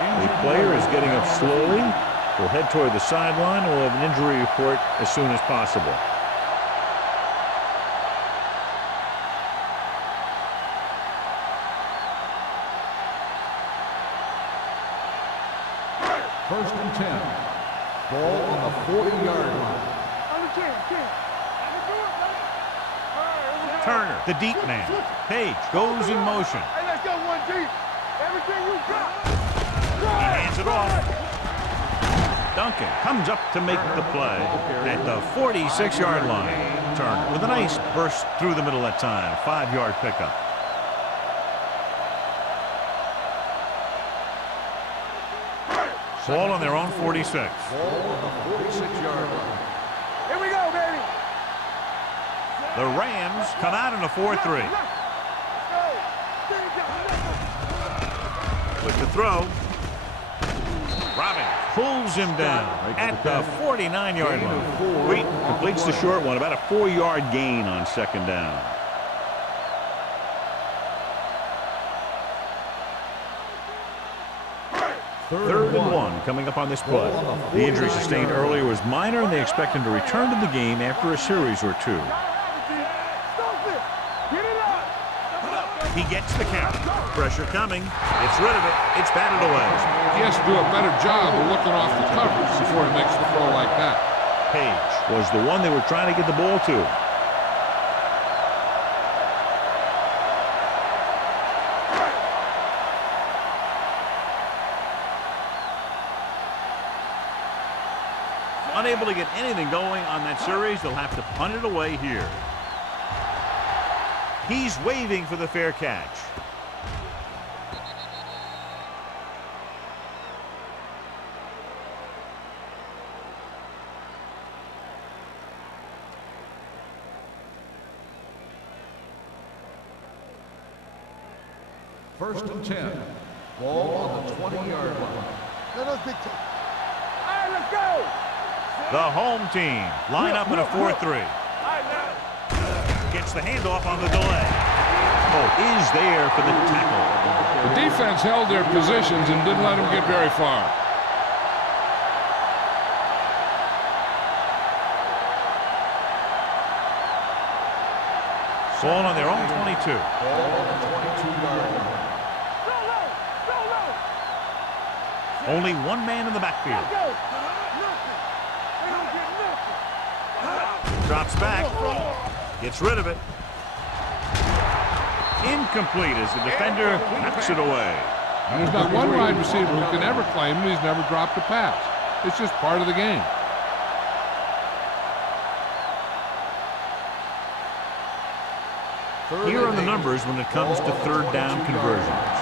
The player is getting up slowly. Will head toward the sideline and will have an injury report as soon as possible. First and 10. Ball on the 40-yard line. Turner, the deep man. Page goes in motion. Hey, let's go one deep. Everything you got. He hands it off. Duncan comes up to make the play at the 46-yard line. Turner with a nice burst through the middle that time. 5-yard pickup. Ball on their own 46. Ball on the 46-yard line. Here we go, baby. The Rams come out in a 4-3. With the throw. Robin pulls him down at the 49-yard line. Wheat completes the short one, about a 4-yard gain on second down. Third and 1 coming up on this play. The injury sustained earlier was minor, and they expect him to return to the game after a series or 2. He gets the count. Pressure coming. It's rid of it. It's batted away. He has to do a better job of looking off the coverage before he makes the throw like that. Page was the one they were trying to get the ball to. Unable to get anything going on that series, they'll have to punt it away here. He's waving for the fair catch. First and 10. Ball on the 20-yard line. Let us big time. All right, let's go. The home team line up in a 4-3. All right, now. Gets the handoff on the delay. Oh, is there for the tackle. The defense held their positions and didn't let them get very far. Ball on their own 22. Ball on the 22-yard line. Only one man in the backfield. Drops back. Gets rid of it. Incomplete as the defender knocks it away. And there's not one wide receiver who can ever claim that he's never dropped a pass. It's just part of the game. Here are the numbers when it comes to third down conversions.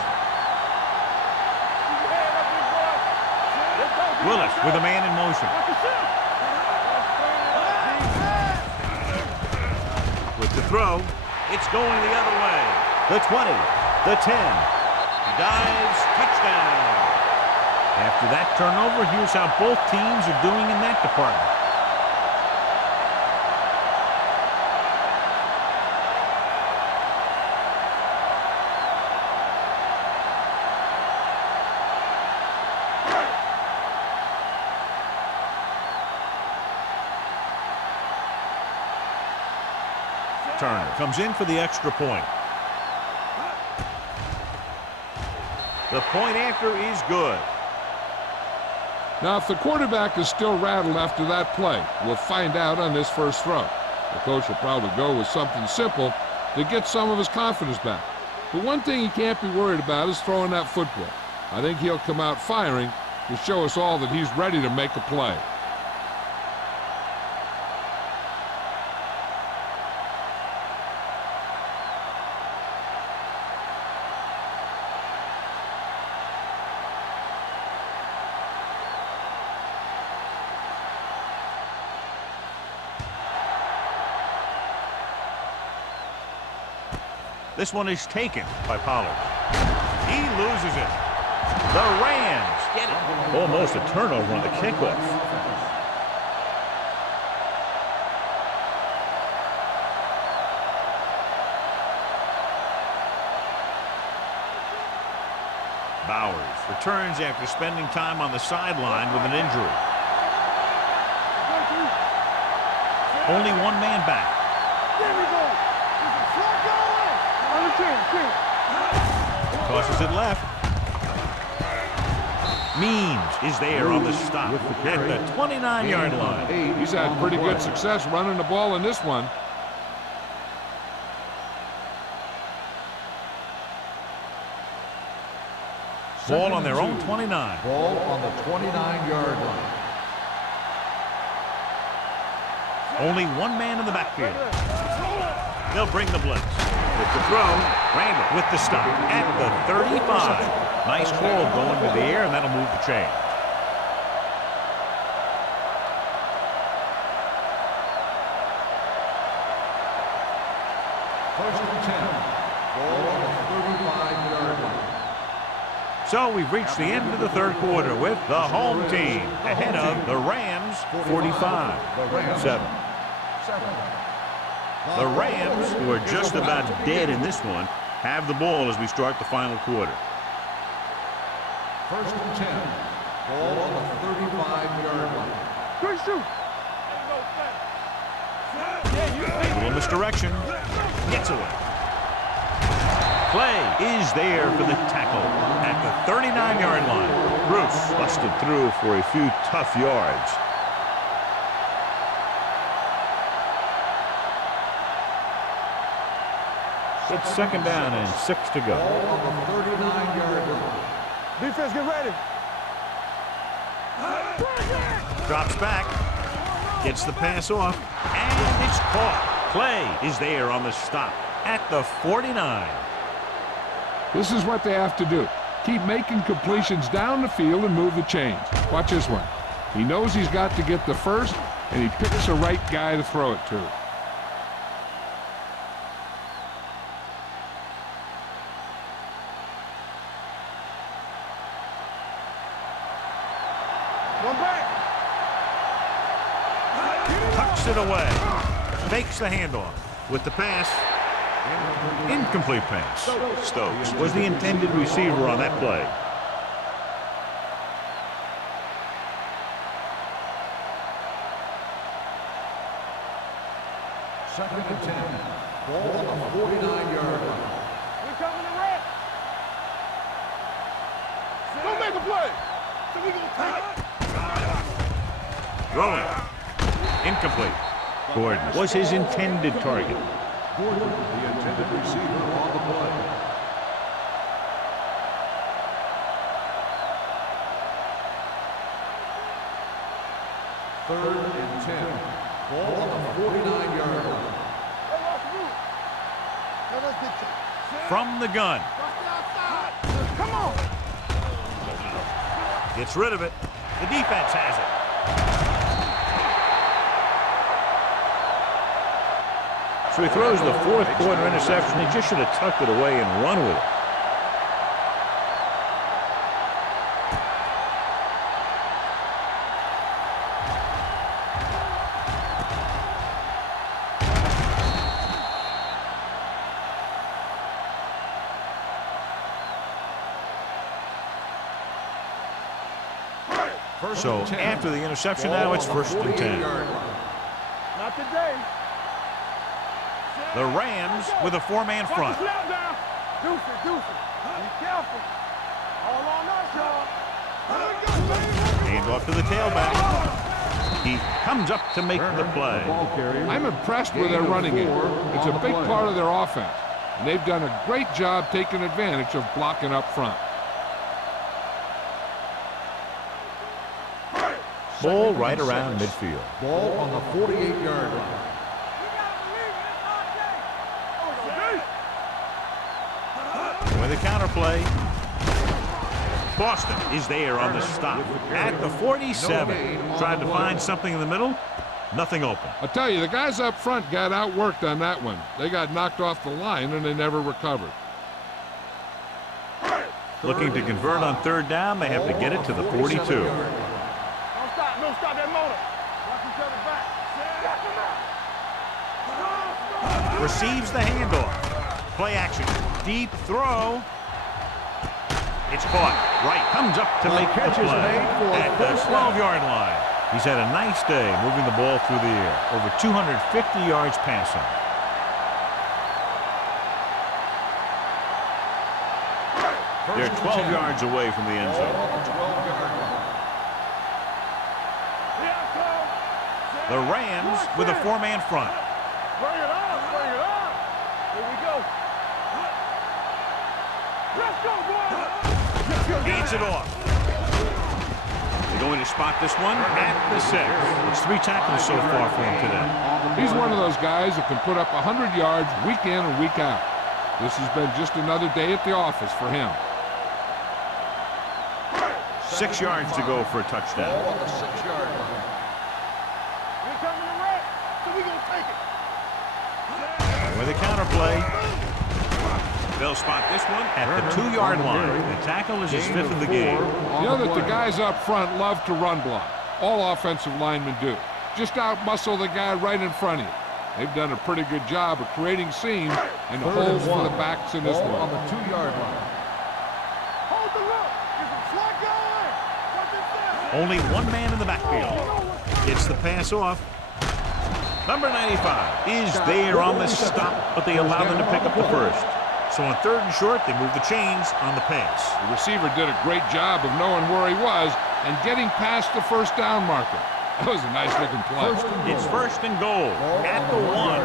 Willis with a man in motion. With the throw. It's going the other way. The 20, the 10. He dives, touchdown. After that turnover, here's how both teams are doing in that department. Turner comes in for the extra point. The point after is good. Now, if the quarterback is still rattled after that play, we'll find out on this first throw. The coach will probably go with something simple to get some of his confidence back. But one thing he can't be worried about is throwing that football. I think he'll come out firing to show us all that he's ready to make a play. This one is taken by Pollard. He loses it. The Rams get it. Almost a turnover on the kickoff. Bowers returns after spending time on the sideline with an injury. Only one man back. There we go. Tosses it left. Means is there on the stop at the 29-yard line. He's had pretty good success running the ball in this one. Ball on their own 29. Ball on the 29-yard line. Only one man in the backfield. They'll bring the blitz. With the throw, Randall with the stop at the 35. Nice call going to the air, and that'll move the chain. First and 10. Ball on the 35-yard line. So we've reached the end of the third quarter with the home team ahead of the Rams 45-7. The Rams, who are just about dead in this one, have the ball as we start the final quarter. First and 10. Ball on the 35-yard line. Good shoot. A little misdirection. Gets away. Play is there for the tackle at the 39-yard line. Bruce busted through for a few tough yards. It's second down and 6 to go. Ball on the 39-yard line. Defense, get ready. Drops back. Gets the pass off. And it's caught. Play is there on the stop at the 49. This is what they have to do. Keep making completions down the field and move the chains. Watch this one. He knows he's got to get the first, and he picks the right guy to throw it to. Tucks it away. Fakes the handoff. With the pass. Incomplete pass. Stokes was the intended receiver on that play. Second and 10. Ball on the 49-yard line. We coming to red. Don't make a play. So we gonna take it. Throwing. Incomplete. Gordon was his intended target. Gordon, the intended receiver on the play. Third and 10. Ball on the 49-yard line. From the gun. Come on. Gets rid of it. The defense has it. So he throws the fourth quarter interception. He just should have tucked it away and run with it. So after the interception, now it's 1st and 10. Not today. The Rams with a 4-man front. Deuce it. Be careful. All on us, y'all. Hand off to the tailback. He comes up to make the play. I'm impressed with their running game. It's a big part of their offense, and they've done a great job taking advantage of blocking up front. Ball right around midfield. Ball on the 48-yard line. With a counter play. Boston is there on the stop. At the 47. Tried to find something in the middle. Nothing open. I'll tell you, the guys up front got outworked on that one. They got knocked off the line, and they never recovered. Looking to convert on 3rd down. They have to get it to the 42. Don't stop that motor. Watch each other back. Receives the handoff. Play action. Deep throw. It's caught. Wright comes up to make the play at the 12-yard line. He's had a nice day moving the ball through the air. Over 250 yards passing. They're 12 yards away from the end zone. The Rams with a 4-man front. Bring it on. Here we go. Let's go, boys. Hands it off. They're going to spot this one at the 6. It's 3 tackles so far for him today. He's one of those guys that can put up 100 yards week in and week out. This has been just another day at the office for him. 6 yards to go for a touchdown. Ball on the 6-yard line. We're coming to wreck, so we're going to take it. With a counter play. They'll spot this one at the 2-yard line. The tackle is his 5th of the game. You know that the guys up front love to run block. All offensive linemen do. Just out-muscle the guy right in front of you. They've done a pretty good job of creating seams and holes for the backs in this Ball one. on the 2-yard line. Hold the look. Get some slack going. What's it there? Only one man in the backfield. Gets the pass off. Number 95 is there on the stop, but they allow them to pick up the first. So on 3rd and short, they move the chains on the pass. The receiver did a great job of knowing where he was and getting past the 1st down marker. That was a nice-looking play. It's 1st and goal at the 1.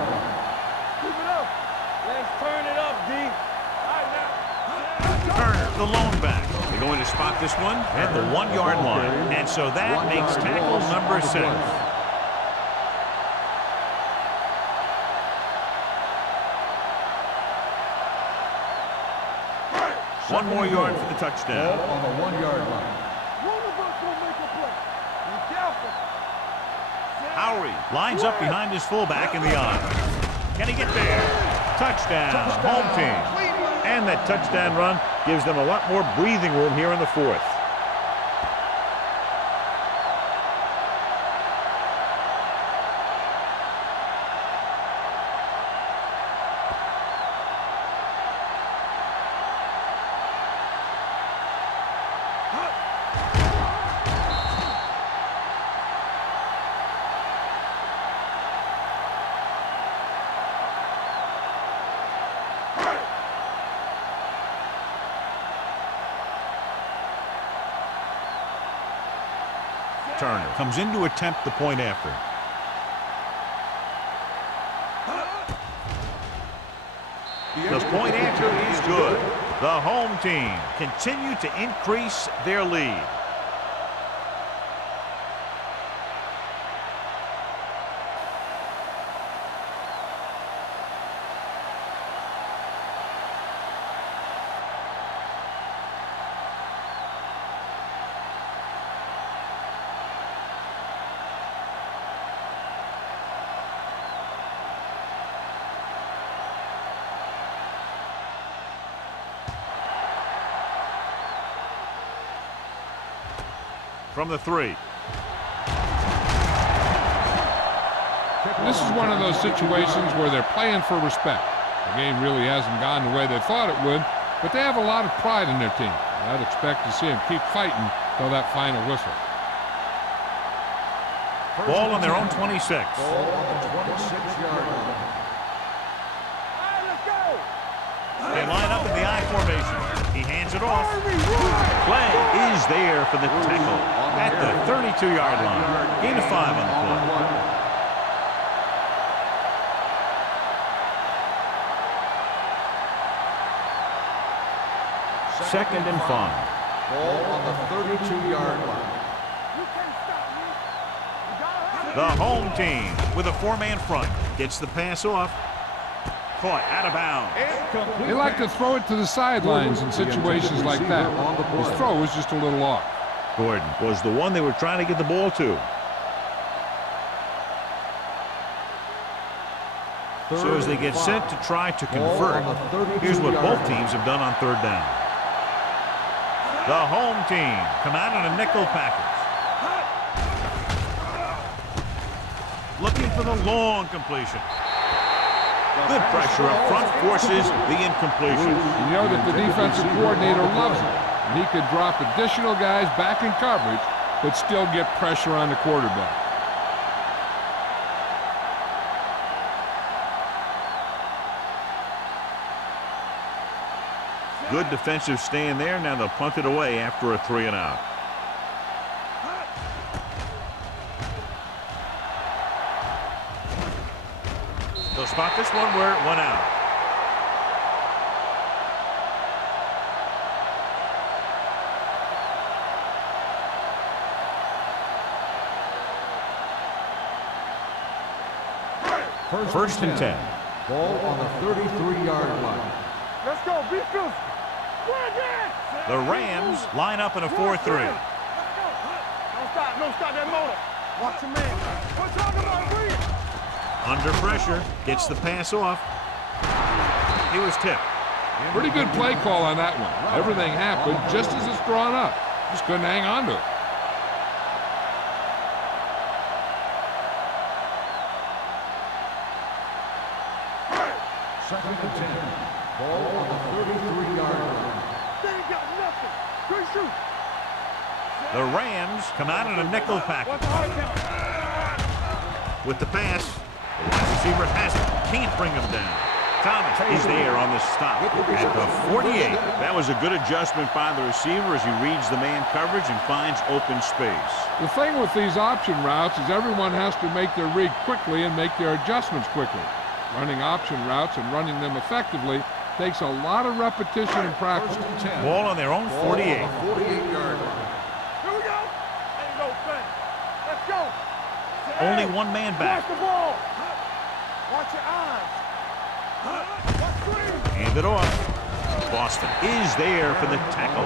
Keep it up. Let's turn it up, D. All right, now. Turner, the lone back. They're going to spot this one at the 1-yard line. And so that makes tackle number 6. 1 more yard for the touchdown. Ball on the 1-yard line. One of us will make a play. Be careful. Howery lines up behind his fullback in the eye. Can he get there? Touchdown, home team. And that touchdown run gives them a lot more breathing room here in the 4th. Turner comes in to attempt the point after. The point after is good. The home team continue to increase their lead. from the 3. This is one of those situations where they're playing for respect. The game really hasn't gone the way they thought it would, but they have a lot of pride in their team. I'd expect to see them keep fighting till that final whistle. Ball on their own 26. Ball on the 26-yard line. They line up in the I formation. He hands it off. Play is there for the tackle at the 32-yard line. Gain of 5 on the play. Second and 5. Ball on the 32-yard line. The home team with a 4-man front gets the pass off. Caught out of bounds. They like to throw it to the sidelines in situations like that. His throw was just a little off. Gordon was the one they were trying to get the ball to. So as they get set to try to convert, here's what both teams have done on 3rd down. The home team come out in a nickel package. Looking for the long completion. Good pressure up front forces the incompletion. You know that the defensive coordinator loves it. And he could drop additional guys back in coverage, but still get pressure on the quarterback. Good defensive stand there. Now they'll punt it away after a 3 and out. They'll spot this one where it went out. First and 10. Ball on the 33-yard line. Let's go, be fierce. The Rams line up in a 4-3. Don't stop that motor. Watch your man. We're talking about Green. Under pressure, gets the pass off. He was tipped. Pretty good play call on that one. Everything happened just as it's drawn up. Just couldn't hang on to it. Second and 10. Ball on the 33-yard line. They ain't got nothing. Good shoot. The Rams come out in a nickel package. With the pass, the wide receiver has it. Can't bring him down. Thomas is there on the stop at the 48. That was a good adjustment by the receiver as he reads the man coverage and finds open space. The thing with these option routes is everyone has to make their read quickly and make their adjustments quickly. Running option routes and running them effectively takes a lot of repetition and practice. Ball on their own 48. 48-yard line. Here we go. Ain't no thing. Let's go. Only one man back. Watch the ball. Watch your eyes. Watch Green. Hand it off. Boston is there for the tackle.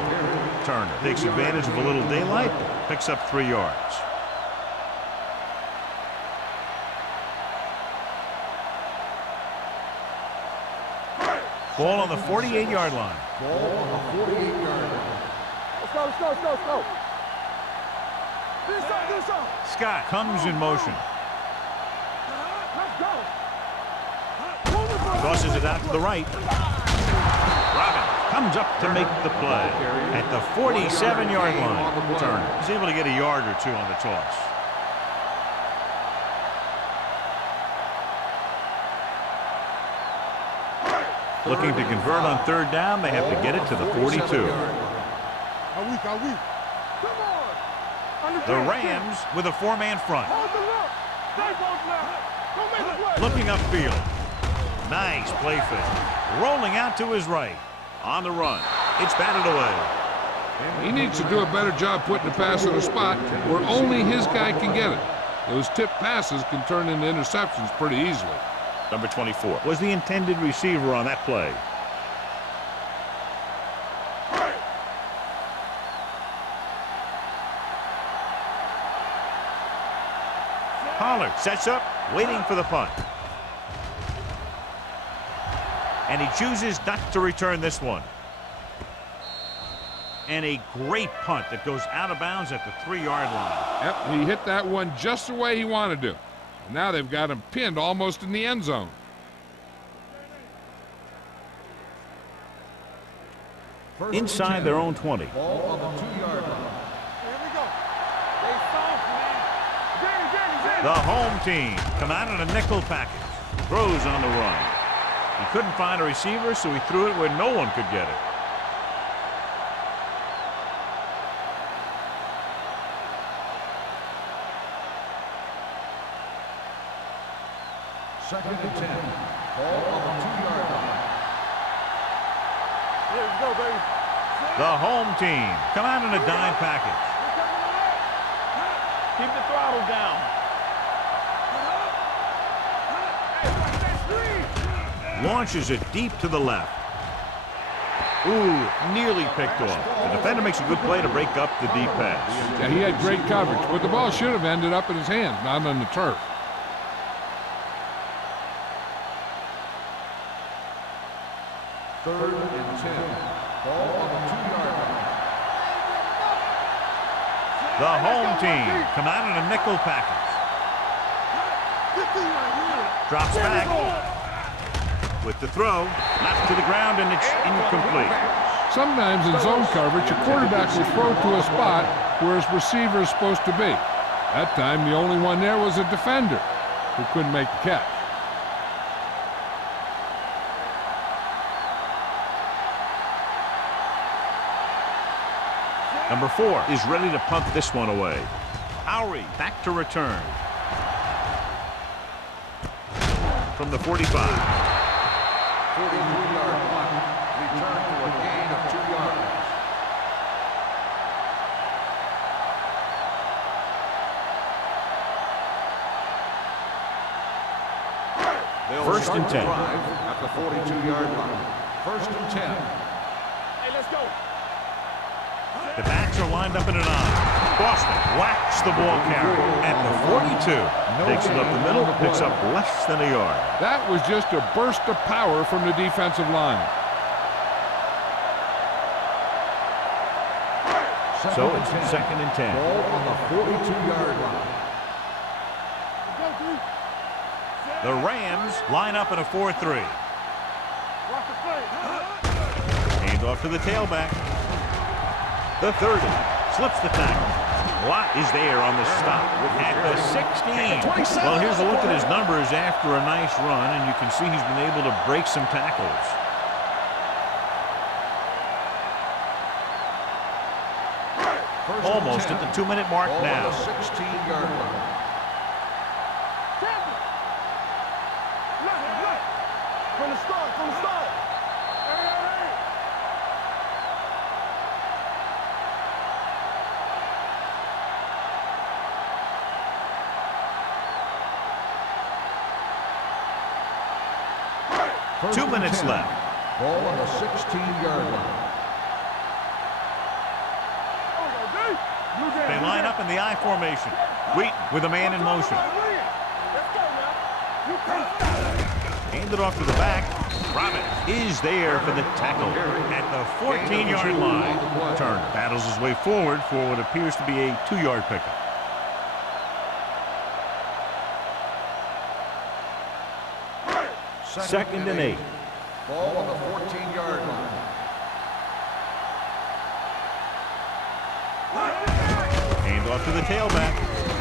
Turner takes advantage of a little daylight, picks up 3 yards. Ball on the 48-yard line. Ball on the 48-yard line. Let's go. Do something. Scott comes in motion. Let's go. Tosses it out to the right. Robin comes up to make the play at the 47-yard line. Turner is able to get a yard or 2 on the toss. Looking to convert on 3rd down, they have to get it to the 42. Come on. The Rams with a 4-man front. Hold the look. Stay close now. Don't make a play. Looking upfield. Nice play fake. Rolling out to his right. On the run. It's batted away. He needs to do a better job putting the pass in a spot where only his guy can get it. Those tip passes can turn into interceptions pretty easily. Number 24 was the intended receiver on that play. Pollard sets up, waiting for the punt. And he chooses not to return this one. And a great punt that goes out of bounds at the 3-yard line. Yep, he hit that one just the way he wanted to. And now they've got him pinned almost in the end zone. Inside their own 20. Ball on the 2-yard line. Here we go. They soft, man. The home team come out in a nickel package. Throws on the run. He couldn't find a receiver, so he threw it where no one could get it. Second and 10. Ball on the 2-yard line. Here we go, baby. The home team come out in a dime package. Keep the throttle down. Launches it deep to the left. Ooh, nearly picked off. The defender makes a good play to break up the deep pass. Yeah, he had great coverage, but the ball should have ended up in his hands, not on the turf. Third and 10. Ball on the 2-yard line. The home team come out in a nickel package. Drops back with the throw, knocked to the ground, and it's incomplete. Sometimes in zone coverage, a quarterback will throw to a spot where his receiver is supposed to be. That time, the only one there was a defender who couldn't make the catch. Number 4 is ready to punt this one away. Howery back to return. From the 45. 43-yard punt. Return to a gain of 2 yards. First and 10. Drive at the 42-yard line. First and 10. Hey, let's go. The backs are lined up in an I. Boston whacks the ball carrier at the 42. Takes it up the middle, picks up less than a yard. That was just a burst of power from the defensive line. So it's second and 10. Ball on the 42-yard line. The Rams line up in a 4-3. Watch the play. Hand off to the tailback. The 30 slips the tackle. Watt is there on the stop at the 16. Well, here's a look at his numbers after a nice run, and you can see he's been able to break some tackles. Almost at the 2-minute mark Ball now. on the 16-yard line. From the start, from the start. First 2 and minutes 10. left. Ball on the 16-yard line. They line up in the I formation. Wheaton with a man in motion. Let's go now. You can't stop. Hand it off to the back. Robbins is there for the tackle at the 14-yard line. Turner battles his way forward for what appears to be a 2-yard pickup. Second and 8. Ball on the 14-yard line. Hand off to the tailback.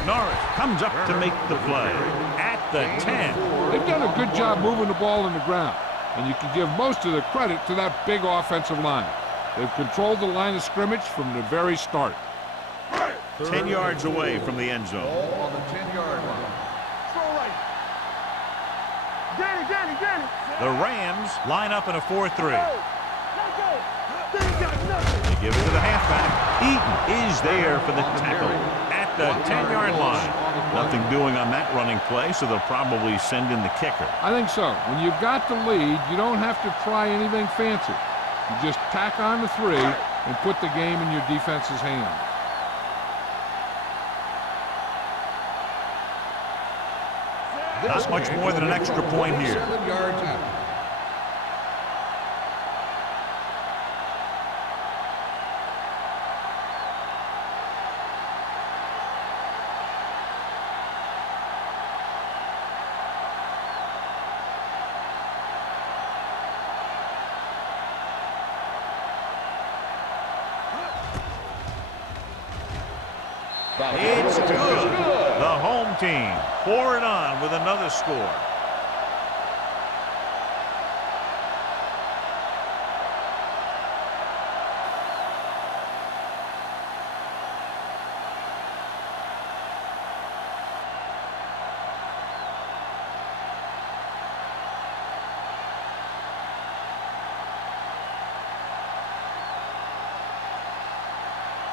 Norris comes up to make the play at the 10. They've done a good job moving the ball on the ground, and you can give most of the credit to that big offensive line. They've controlled the line of scrimmage from the very start. 10 yards away from the end zone. Ball on the 10-yard line. Throw right. Danny. The Rams line up in a 4-3. Let's go. They ain't got nothing. They give it to the halfback. Eaton is there for the tackle at the 10-yard line. Nothing doing on that running play, so they'll probably send in the kicker. I think so. When you've got the lead, you don't have to try anything fancy. You just tack on the 3 and put the game in your defense's hands. Not much more than an extra point here. 7 yards out. It's good. The home team pour it on with another score.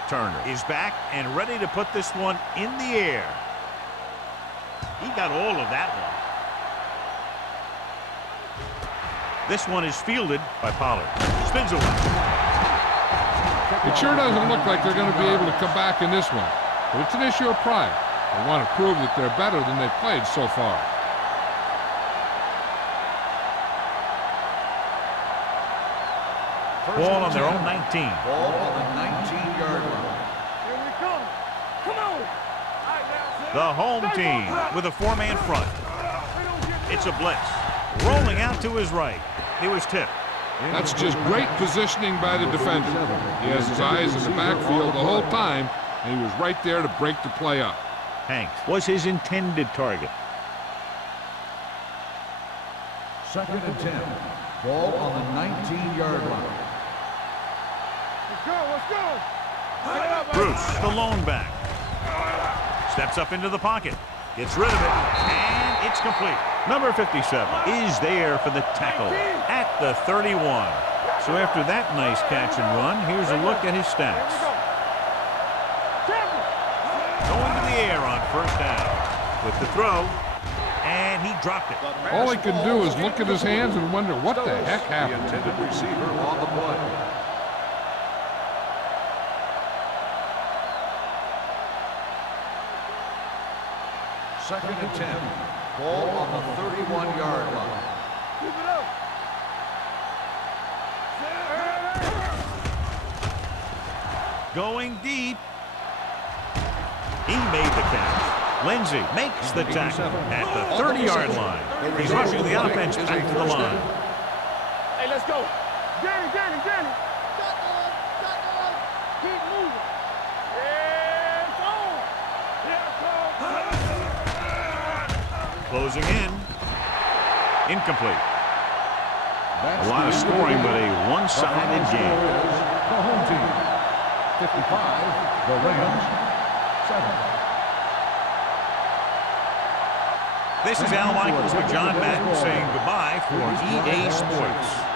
Turner is back and ready to put this one in the air. He got all of that one. This one is fielded by Pollard. Spins away. It sure doesn't look like they're going to be able to come back in this one. But it's an issue of pride. They want to prove that they're better than they've played so far. Ball on their own 19. Ball on the 19-yard line. Here we come. Come on. The home team with a four-man front. It's a blitz. Rolling out to his right. He was tipped. That's just great positioning by the defender. He has his eyes in the backfield the whole time, and he was right there to break the play up. Hanks was his intended target. 2nd and 10. Ball on the 19-yard line. Let's go. Let's go. Bruce, the lone back. Steps up into the pocket. Gets rid of it. And it's complete. Number 57 is there for the tackle at the 31. So after that nice catch and run, here's a look at his stats. Going to the air on first down. With the throw. And he dropped it. All he can do is look at his hands and wonder what the heck happened. The intended receiver on the play. Second and 10. Ball on the 31-yard line. Keep it up. Going deep. He made the catch. Lindsey makes the tackle at the 30-yard line. He's rushing the offense back to the line. Hey, let's go. Danny. Keep moving. Yeah, Closing in. Incomplete. A lot of scoring, but a one-sided game. The home team. 55. The Rams. 7. This is Al Michaels with John Madden saying goodbye for EA Sports.